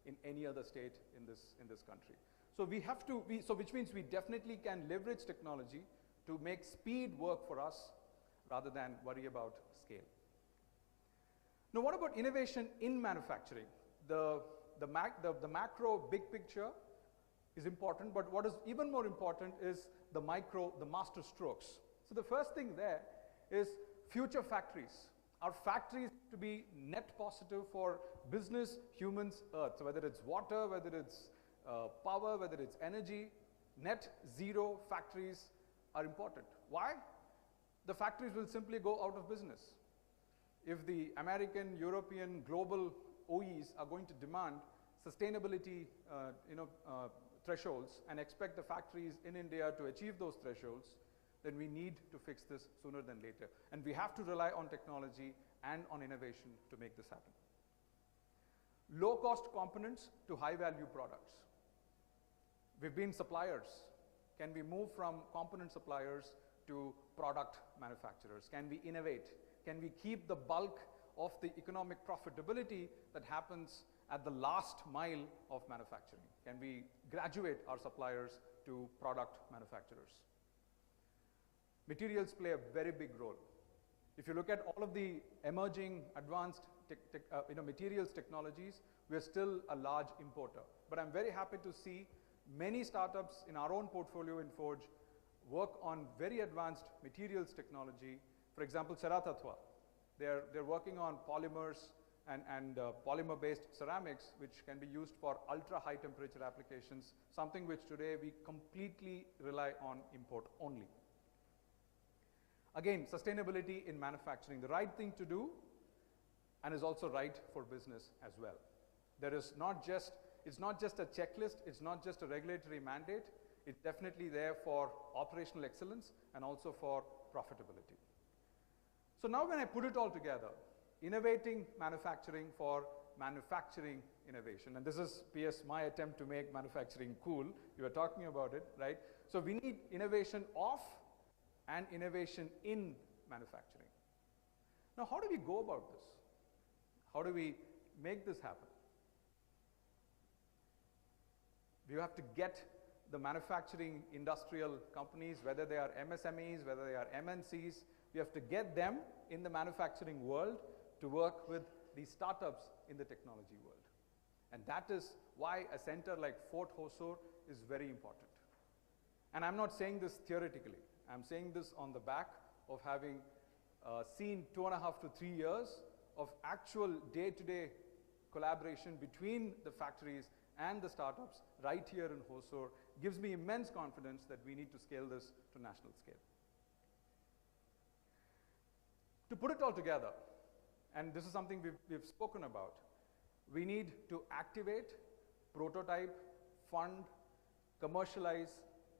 in any other state in this country. So we have to, which means we definitely can leverage technology to make speed work for us rather than worry about scale. Now, what about innovation in manufacturing? The macro big picture is important, but what is even more important is the micro, the master strokes. So the first thing there is future factories. Our factories to be net positive for business, humans, earth. So whether it's water, whether it's power, whether it's energy, net zero factories are important. Why? The factories will simply go out of business. If the American, European, global OEs are going to demand sustainability thresholds and expect the factories in India to achieve those thresholds, then we need to fix this sooner than later. And we have to rely on technology and on innovation to make this happen. Low-cost components to high-value products. We've been suppliers. Can we move from component suppliers to product manufacturers? Can we innovate? Can we keep the bulk of the economic profitability that happens at the last mile of manufacturing? Can we graduate our suppliers to product manufacturers? Materials play a very big role. If you look at all of the emerging advanced materials technologies, we are still a large importer. But I'm very happy to see many startups in our own portfolio in Forge work on very advanced materials technology. For example, Cheratatwa. They're working on polymers and polymer-based ceramics, which can be used for ultra-high temperature applications, something which today we completely rely on import only. Again, sustainability in manufacturing, the right thing to do, and is also right for business as well. It's not just a checklist, it's not just a regulatory mandate, it's definitely there for operational excellence and also for profitability. So now when I put it all together, innovating manufacturing for manufacturing innovation, and this is PS my attempt to make manufacturing cool, you were talking about it, right? So we need innovation of and innovation in manufacturing. Now how do we go about this? How do we make this happen. We have to get the manufacturing industrial companies, whether they are MSMEs, whether they are MNCs, we have to get them in the manufacturing world to work with these startups in the technology world. And that is why a center like Fort Hosur is very important. And I'm not saying this theoretically. I'm saying this on the back of having seen 2.5 to 3 years of actual day-to-day collaboration between the factories and the startups right here in Hosur gives me immense confidence that we need to scale this to national scale. To put it all together, and this is something we've spoken about, we need to activate, prototype, fund, commercialize,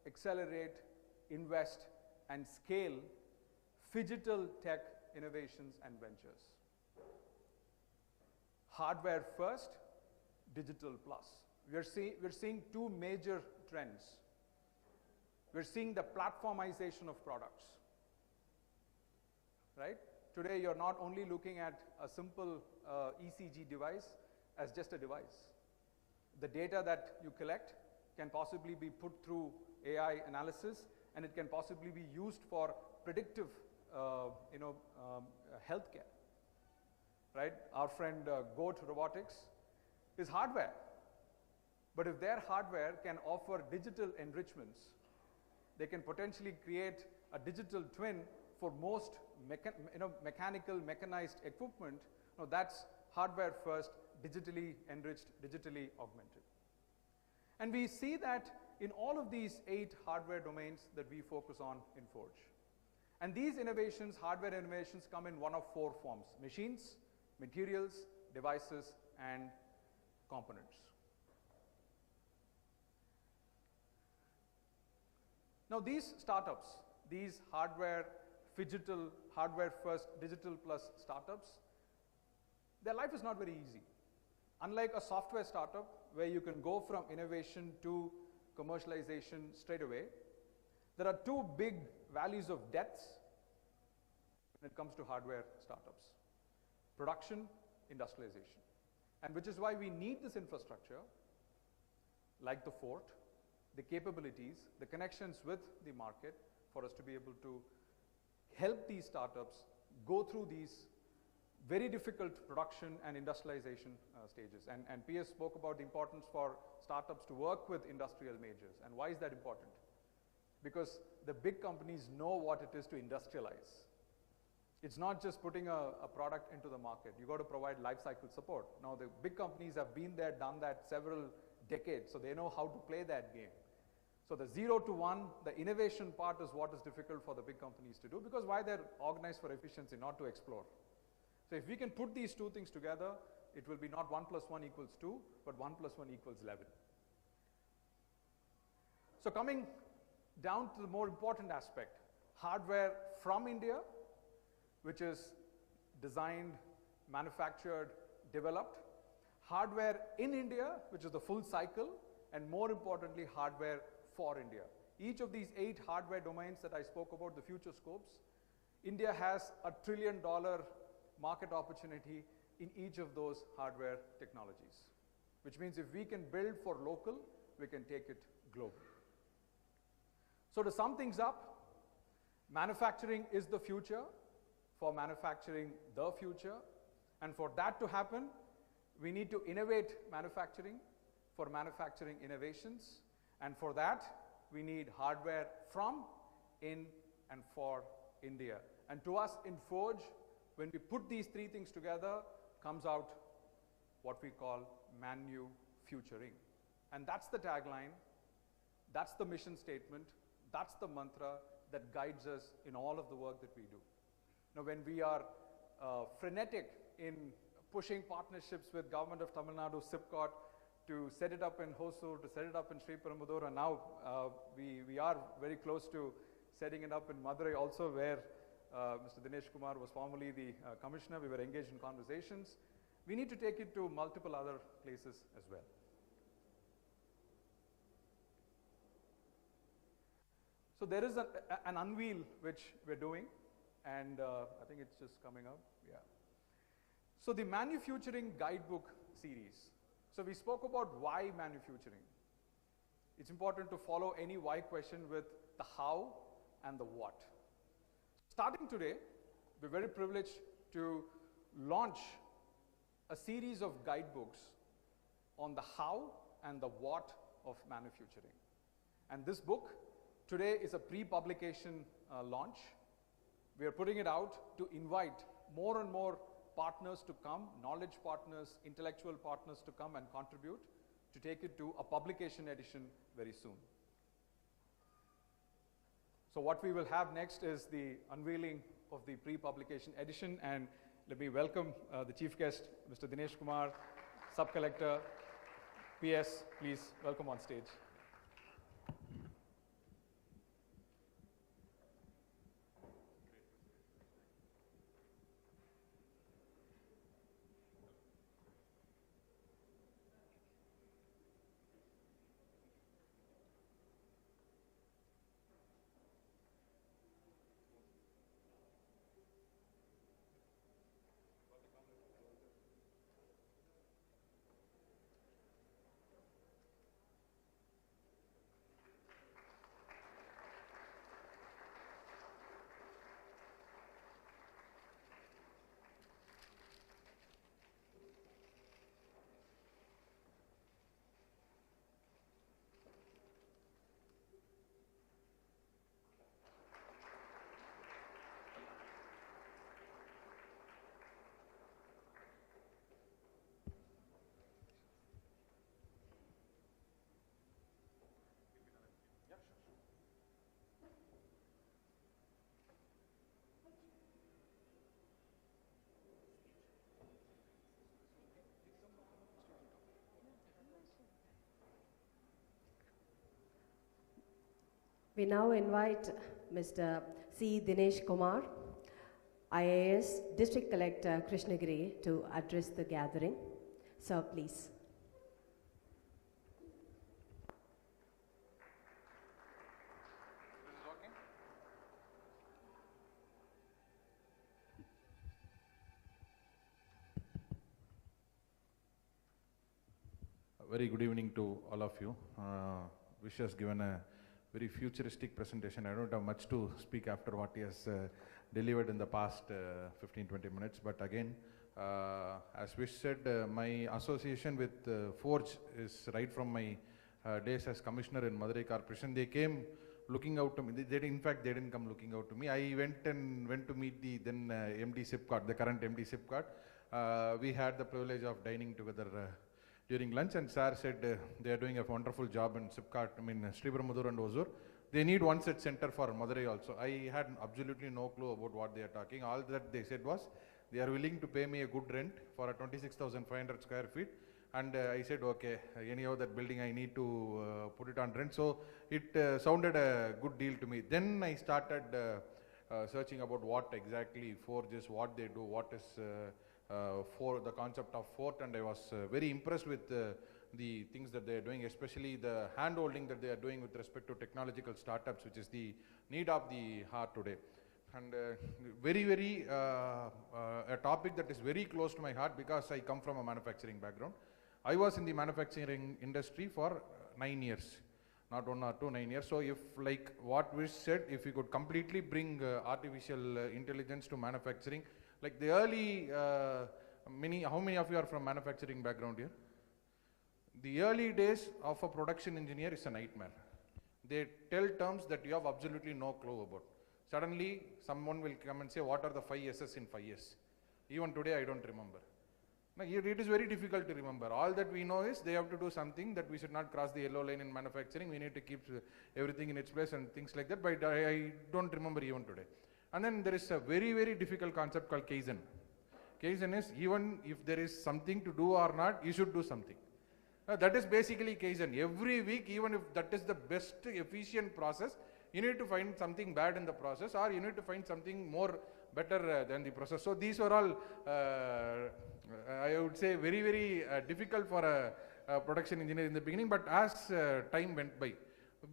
accelerate, invest, and scale phygital tech innovations and ventures. Hardware first, digital plus. We're seeing two major trends. We're seeing the platformization of products, right? Today, you're not only looking at a simple ECG device as just a device. The data that you collect can possibly be put through AI analysis, and it can possibly be used for predictive healthcare, right? Our friend Goat Robotics is hardware. But if their hardware can offer digital enrichments, they can potentially create a digital twin for most mechanical, mechanized equipment. No, that's hardware first, digitally enriched, digitally augmented. And we see that in all of these 8 hardware domains that we focus on in Forge. And these innovations, hardware innovations, come in one of 4 forms: machines, materials, devices, and components. Now these startups, these hardware, phygital, hardware first, digital plus startups, their life is not very easy. Unlike a software startup where you can go from innovation to commercialization straight away, there are 2 big valleys of deaths when it comes to hardware startups: production, industrialization. And which is why we need this infrastructure, like the fort, the capabilities, the connections with the market, for us to be able to help these startups go through these very difficult production and industrialization stages. And PS spoke about the importance for startups to work with industrial majors. And why is that important? Because the big companies know what it is to industrialize. It's not just putting a product into the market. You've got to provide life cycle support. Now, the big companies have been there, done that several decades, so they know how to play that game. So the 0 to 1, the innovation part is what is difficult for the big companies to do, because why? They're organized for efficiency, not to explore. So if we can put these 2 things together, it will be not 1 plus 1 equals 2, but 1 plus 1 equals 11. So coming down to the more important aspect, hardware from India, which is designed, manufactured, developed; hardware in India, which is the full cycle; and more importantly, hardware for India. Each of these 8 hardware domains that I spoke about, the future scopes, India has a $1 trillion market opportunity in each of those hardware technologies. Which means if we can build for local, we can take it global. So to sum things up, manufacturing is the future for manufacturing the future. And for that to happen, we need to innovate manufacturing for manufacturing innovations. And for that, we need hardware from, in, and for India. And to us in Forge, when we put these 3 things together, comes out what we call manufacturing. And that's the tagline, that's the mission statement, that's the mantra that guides us in all of the work that we do. Now, when we are frenetic in pushing partnerships with Government of Tamil Nadu, SIPCOT, to set it up in Hosur, to set it up in Sriperumbudur, and now we are very close to setting it up in Madurai also, where Mr. Dinesh Kumar was formerly the commissioner. We were engaged in conversations. We need to take it to multiple other places as well. So there is an unveil which we're doing, and I think it's just coming up. Yeah. So the manufacturing guidebook series. So we spoke about why manufacturing. It's important to follow any why question with the how and the what. Starting today, we're very privileged to launch a series of guidebooks on the how and the what of manufacturing. And this book today is a pre-publication launch. We are putting it out to invite more and more partners to come, knowledge partners, intellectual partners to come and contribute to take it to a publication edition very soon. So what we will have next is the unveiling of the pre-publication edition, and let me welcome the chief guest, Mr. Dinesh Kumar, Sub-Collector, PS, please welcome on stage. We now invite Mr. C. Dinesh Kumar, IAS District Collector Krishnagiri, to address the gathering. Sir, please. Very good evening to all of you. Vish has given a very futuristic presentation. I don't have much to speak after what he has delivered in the past 15-20 minutes. But again, as Vish said, my association with Forge is right from my days as commissioner in Madurai Corporation. They came looking out to me. In fact, they didn't come looking out to me. I went to meet the then MD Sipcot, the current MD Sipcot. We had the privilege of dining together during lunch, and sir said they are doing a wonderful job in Sipcot, Sriperumbudur and Hosur. They need one such center for Madurai also. I had absolutely no clue about what they are talking. All that they said was, they are willing to pay me a good rent for a 26,500 square feet. And I said, okay, anyhow that building I need to put it on rent. So it sounded a good deal to me. Then I started searching about what exactly Forge is, what they do, what is for the concept of Fort, and I was very impressed with the things that they are doing, especially the hand-holding that they are doing with respect to technological startups, which is the need of the heart today. And a topic that is very close to my heart because I come from a manufacturing background. I was in the manufacturing industry for 9 years, not 1 or 2, 9 years. So if, like what Vish said, if we could completely bring artificial intelligence to manufacturing, like the early, how many of you are from manufacturing background here? The early days of a production engineer is a nightmare. They tell terms that you have absolutely no clue about. Suddenly, someone will come and say, what are the 5 S's in 5 years? Even today, I don't remember. Now, it is very difficult to remember. All that we know is they have to do something, that we should not cross the yellow line in manufacturing. We need to keep everything in its place and things like that. But I don't remember even today. And then there is a very, very difficult concept called Kaizen. Kaizen is, even if there is something to do or not, you should do something. That is basically Kaizen. Every week, even if that is the best efficient process, you need to find something bad in the process, or you need to find something more better than the process. So these were all, I would say, very, very difficult for a production engineer in the beginning. But as time went by,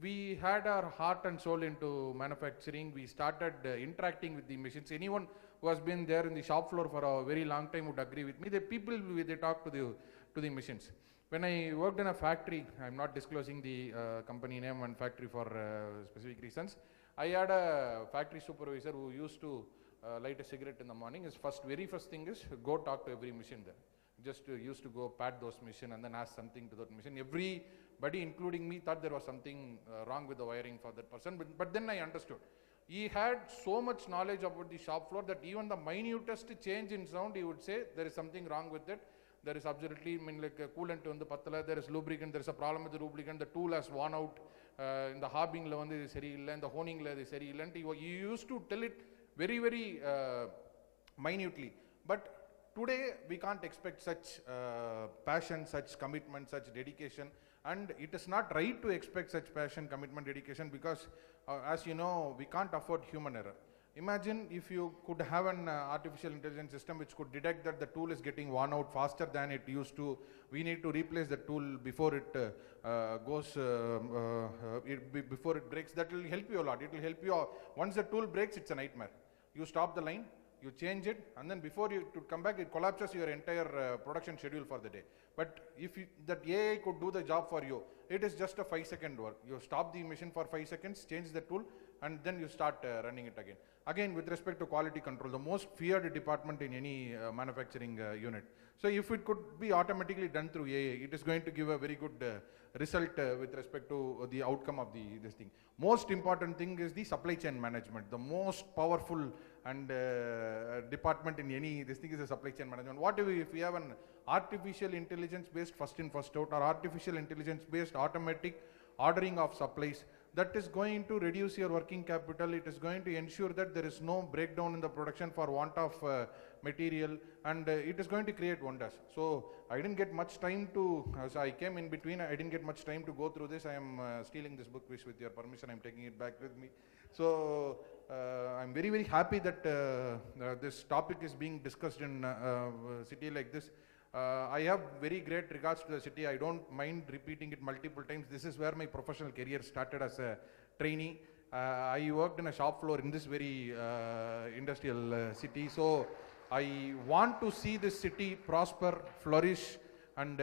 we had our heart and soul into manufacturing. We started interacting with the machines. Anyone who has been there in the shop floor for a very long time would agree with me. The people, they talk to the machines. When I worked in a factory, I'm not disclosing the company name and factory for specific reasons. I had a factory supervisor who used to light a cigarette in the morning. His very first thing is go talk to every machine there. Just used to go pat those machine and then ask something to that machine. Everybody, including me, thought there was something wrong with the wiring for that person. But then I understood. He had so much knowledge about the shop floor that even the minutest change in sound, he would say there is something wrong with it. There is absolutely, like coolant on the patala, there is lubricant, there is a problem with the lubricant, the tool has worn out, in the harbing la vandu seri illa, in the honing la seri illa. He used to tell it very, very minutely. But today we can't expect such passion, such commitment, such dedication, and it is not right to expect such passion, commitment, dedication, because as you know, we can't afford human error. Imagine if you could have an artificial intelligence system which could detect that the tool is getting worn out faster than it used to. We need to replace the tool before it before it breaks. That will help you a lot. It will help you. Once the tool breaks, it's a nightmare. You stop the line, you change it, and then before you to come back, it collapses your entire production schedule for the day. But if that AI could do the job for you, it is just a 5-second work. You stop the machine for 5 seconds, change the tool, and then you start running it again. Again, with respect to quality control, the most feared department in any manufacturing unit. So if it could be automatically done through AI, it is going to give a very good result with respect to the outcome of this thing. Most important thing is the supply chain management. The most powerful and department in any this thing is the supply chain management. What if we have an artificial intelligence based first in first out, or artificial intelligence based automatic ordering of supplies? That is going to reduce your working capital. It is going to ensure that there is no breakdown in the production for want of material, and it is going to create wonders. So I didn't get much time to, so I came in between, I didn't get much time to go through this. I am stealing this book, which with your permission, I'm taking it back with me. So I'm very, very happy that this topic is being discussed in a city like this. I have very great regards to the city. I don't mind repeating it multiple times. This is where my professional career started as a trainee. I worked in a shop floor in this very industrial city. So I want to see this city prosper, flourish, and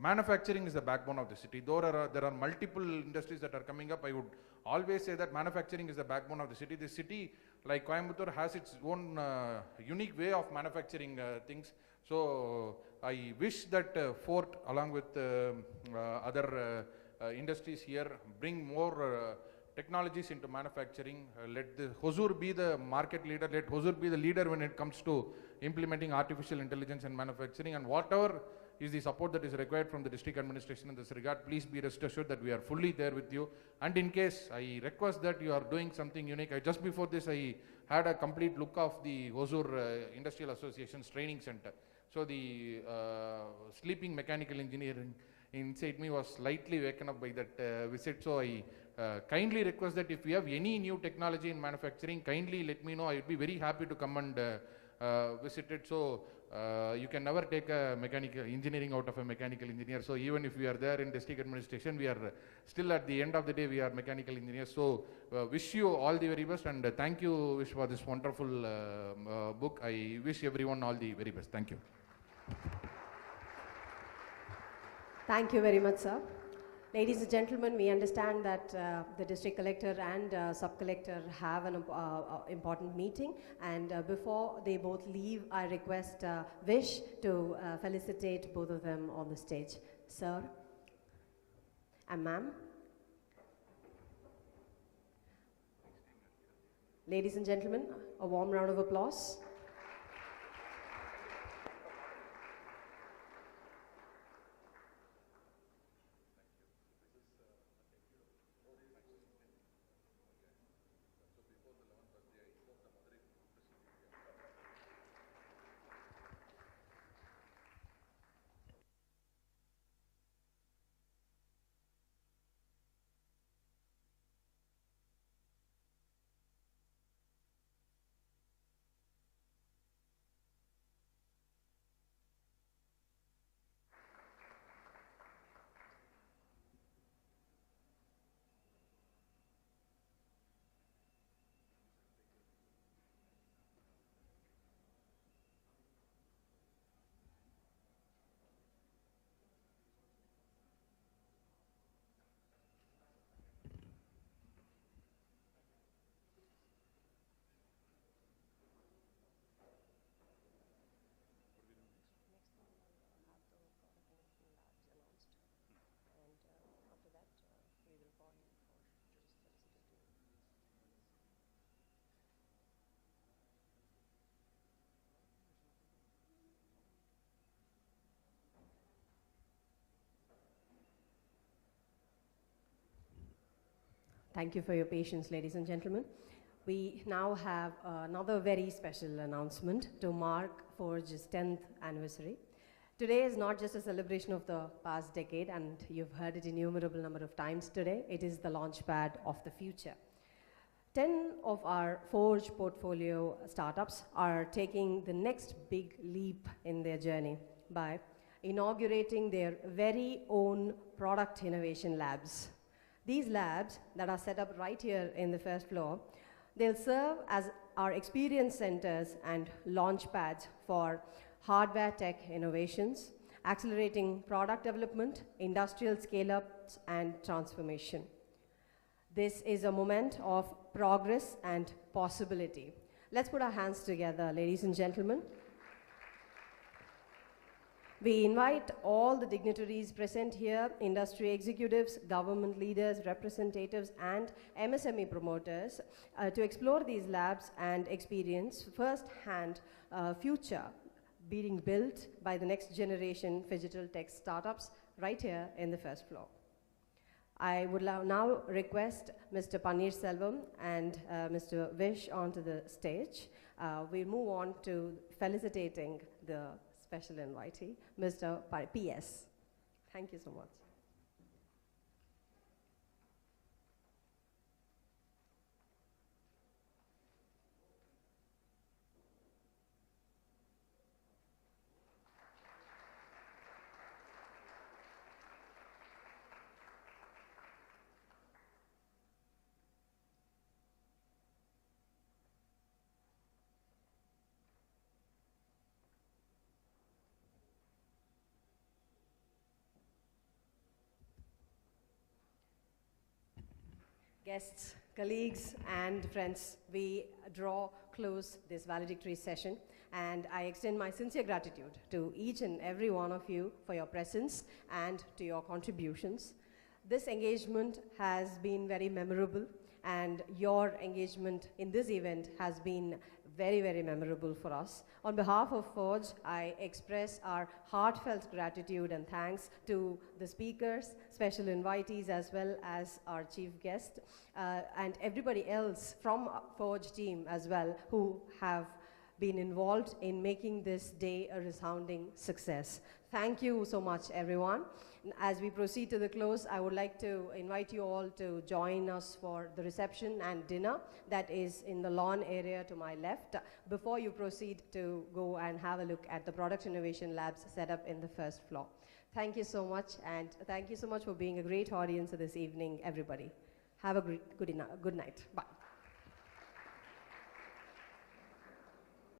manufacturing is the backbone of the city. Though there are multiple industries that are coming up, I would always say that manufacturing is the backbone of the city. The city, like Coimbatore, has its own unique way of manufacturing things. So I wish that Fort, along with other industries here, bring more technologies into manufacturing. Let the Hosur be the market leader. Let Hosur be the leader when it comes to implementing artificial intelligence in manufacturing. And whatever is the support that is required from the district administration in this regard, please be rest assured that we are fully there with you. And in case, I request that you are doing something unique. Just before this, I had a complete look of the Hosur Industrial Association's training center. So the sleeping mechanical engineering inside me was slightly waken up by that visit. So I kindly request that if you have any new technology in manufacturing, kindly let me know. I would be very happy to come and visit it. So you can never take a mechanical engineering out of a mechanical engineer. So even if we are there in district administration, we are still at the end of the day, we are mechanical engineers. So wish you all the very best, and thank you, Vish, for this wonderful book. I wish everyone all the very best. Thank you. Thank you very much, sir. Ladies and gentlemen, we understand that the district collector and sub-collector have an important meeting, and before they both leave, I request Vish to felicitate both of them on the stage. Sir and ma'am. Ladies and gentlemen, a warm round of applause. Thank you for your patience, ladies and gentlemen. We now have another very special announcement to mark Forge's 10th anniversary. Today is not just a celebration of the past decade, and you've heard it innumerable number of times today. It is the launchpad of the future. 10 of our Forge portfolio startups are taking the next big leap in their journey by inaugurating their very own product innovation labs. These labs that are set up right here in the first floor, they'll serve as our experience centers and launch pads for hardware tech innovations, accelerating product development, industrial scale-ups, and transformation. This is a moment of progress and possibility. Let's put our hands together, ladies and gentlemen. We invite all the dignitaries present here, industry executives, government leaders, representatives, and MSME promoters to explore these labs and experience first-hand future being built by the next generation digital tech startups right here in the first floor. I would now request Mr. Paneerselvam and Mr. Vish onto the stage. We'll move on to felicitating the special invitee, Mr. PS. Thank you so much. Guests, colleagues, and friends, we draw close this valedictory session, and I extend my sincere gratitude to each and every one of you for your presence and to your contributions. This engagement has been very memorable, and your engagement in this event has been very, very memorable for us. On behalf of Forge, I express our heartfelt gratitude and thanks to the speakers, special invitees, as well as our chief guest, and everybody else from Forge team as well who have been involved in making this day a resounding success. Thank you so much, everyone. As we proceed to the close, I would like to invite you all to join us for the reception and dinner that is in the lawn area to my left before you proceed to go and have a look at the product innovation labs set up in the first floor. Thank you so much, and thank you so much for being a great audience this evening, everybody. Have a good night. Bye.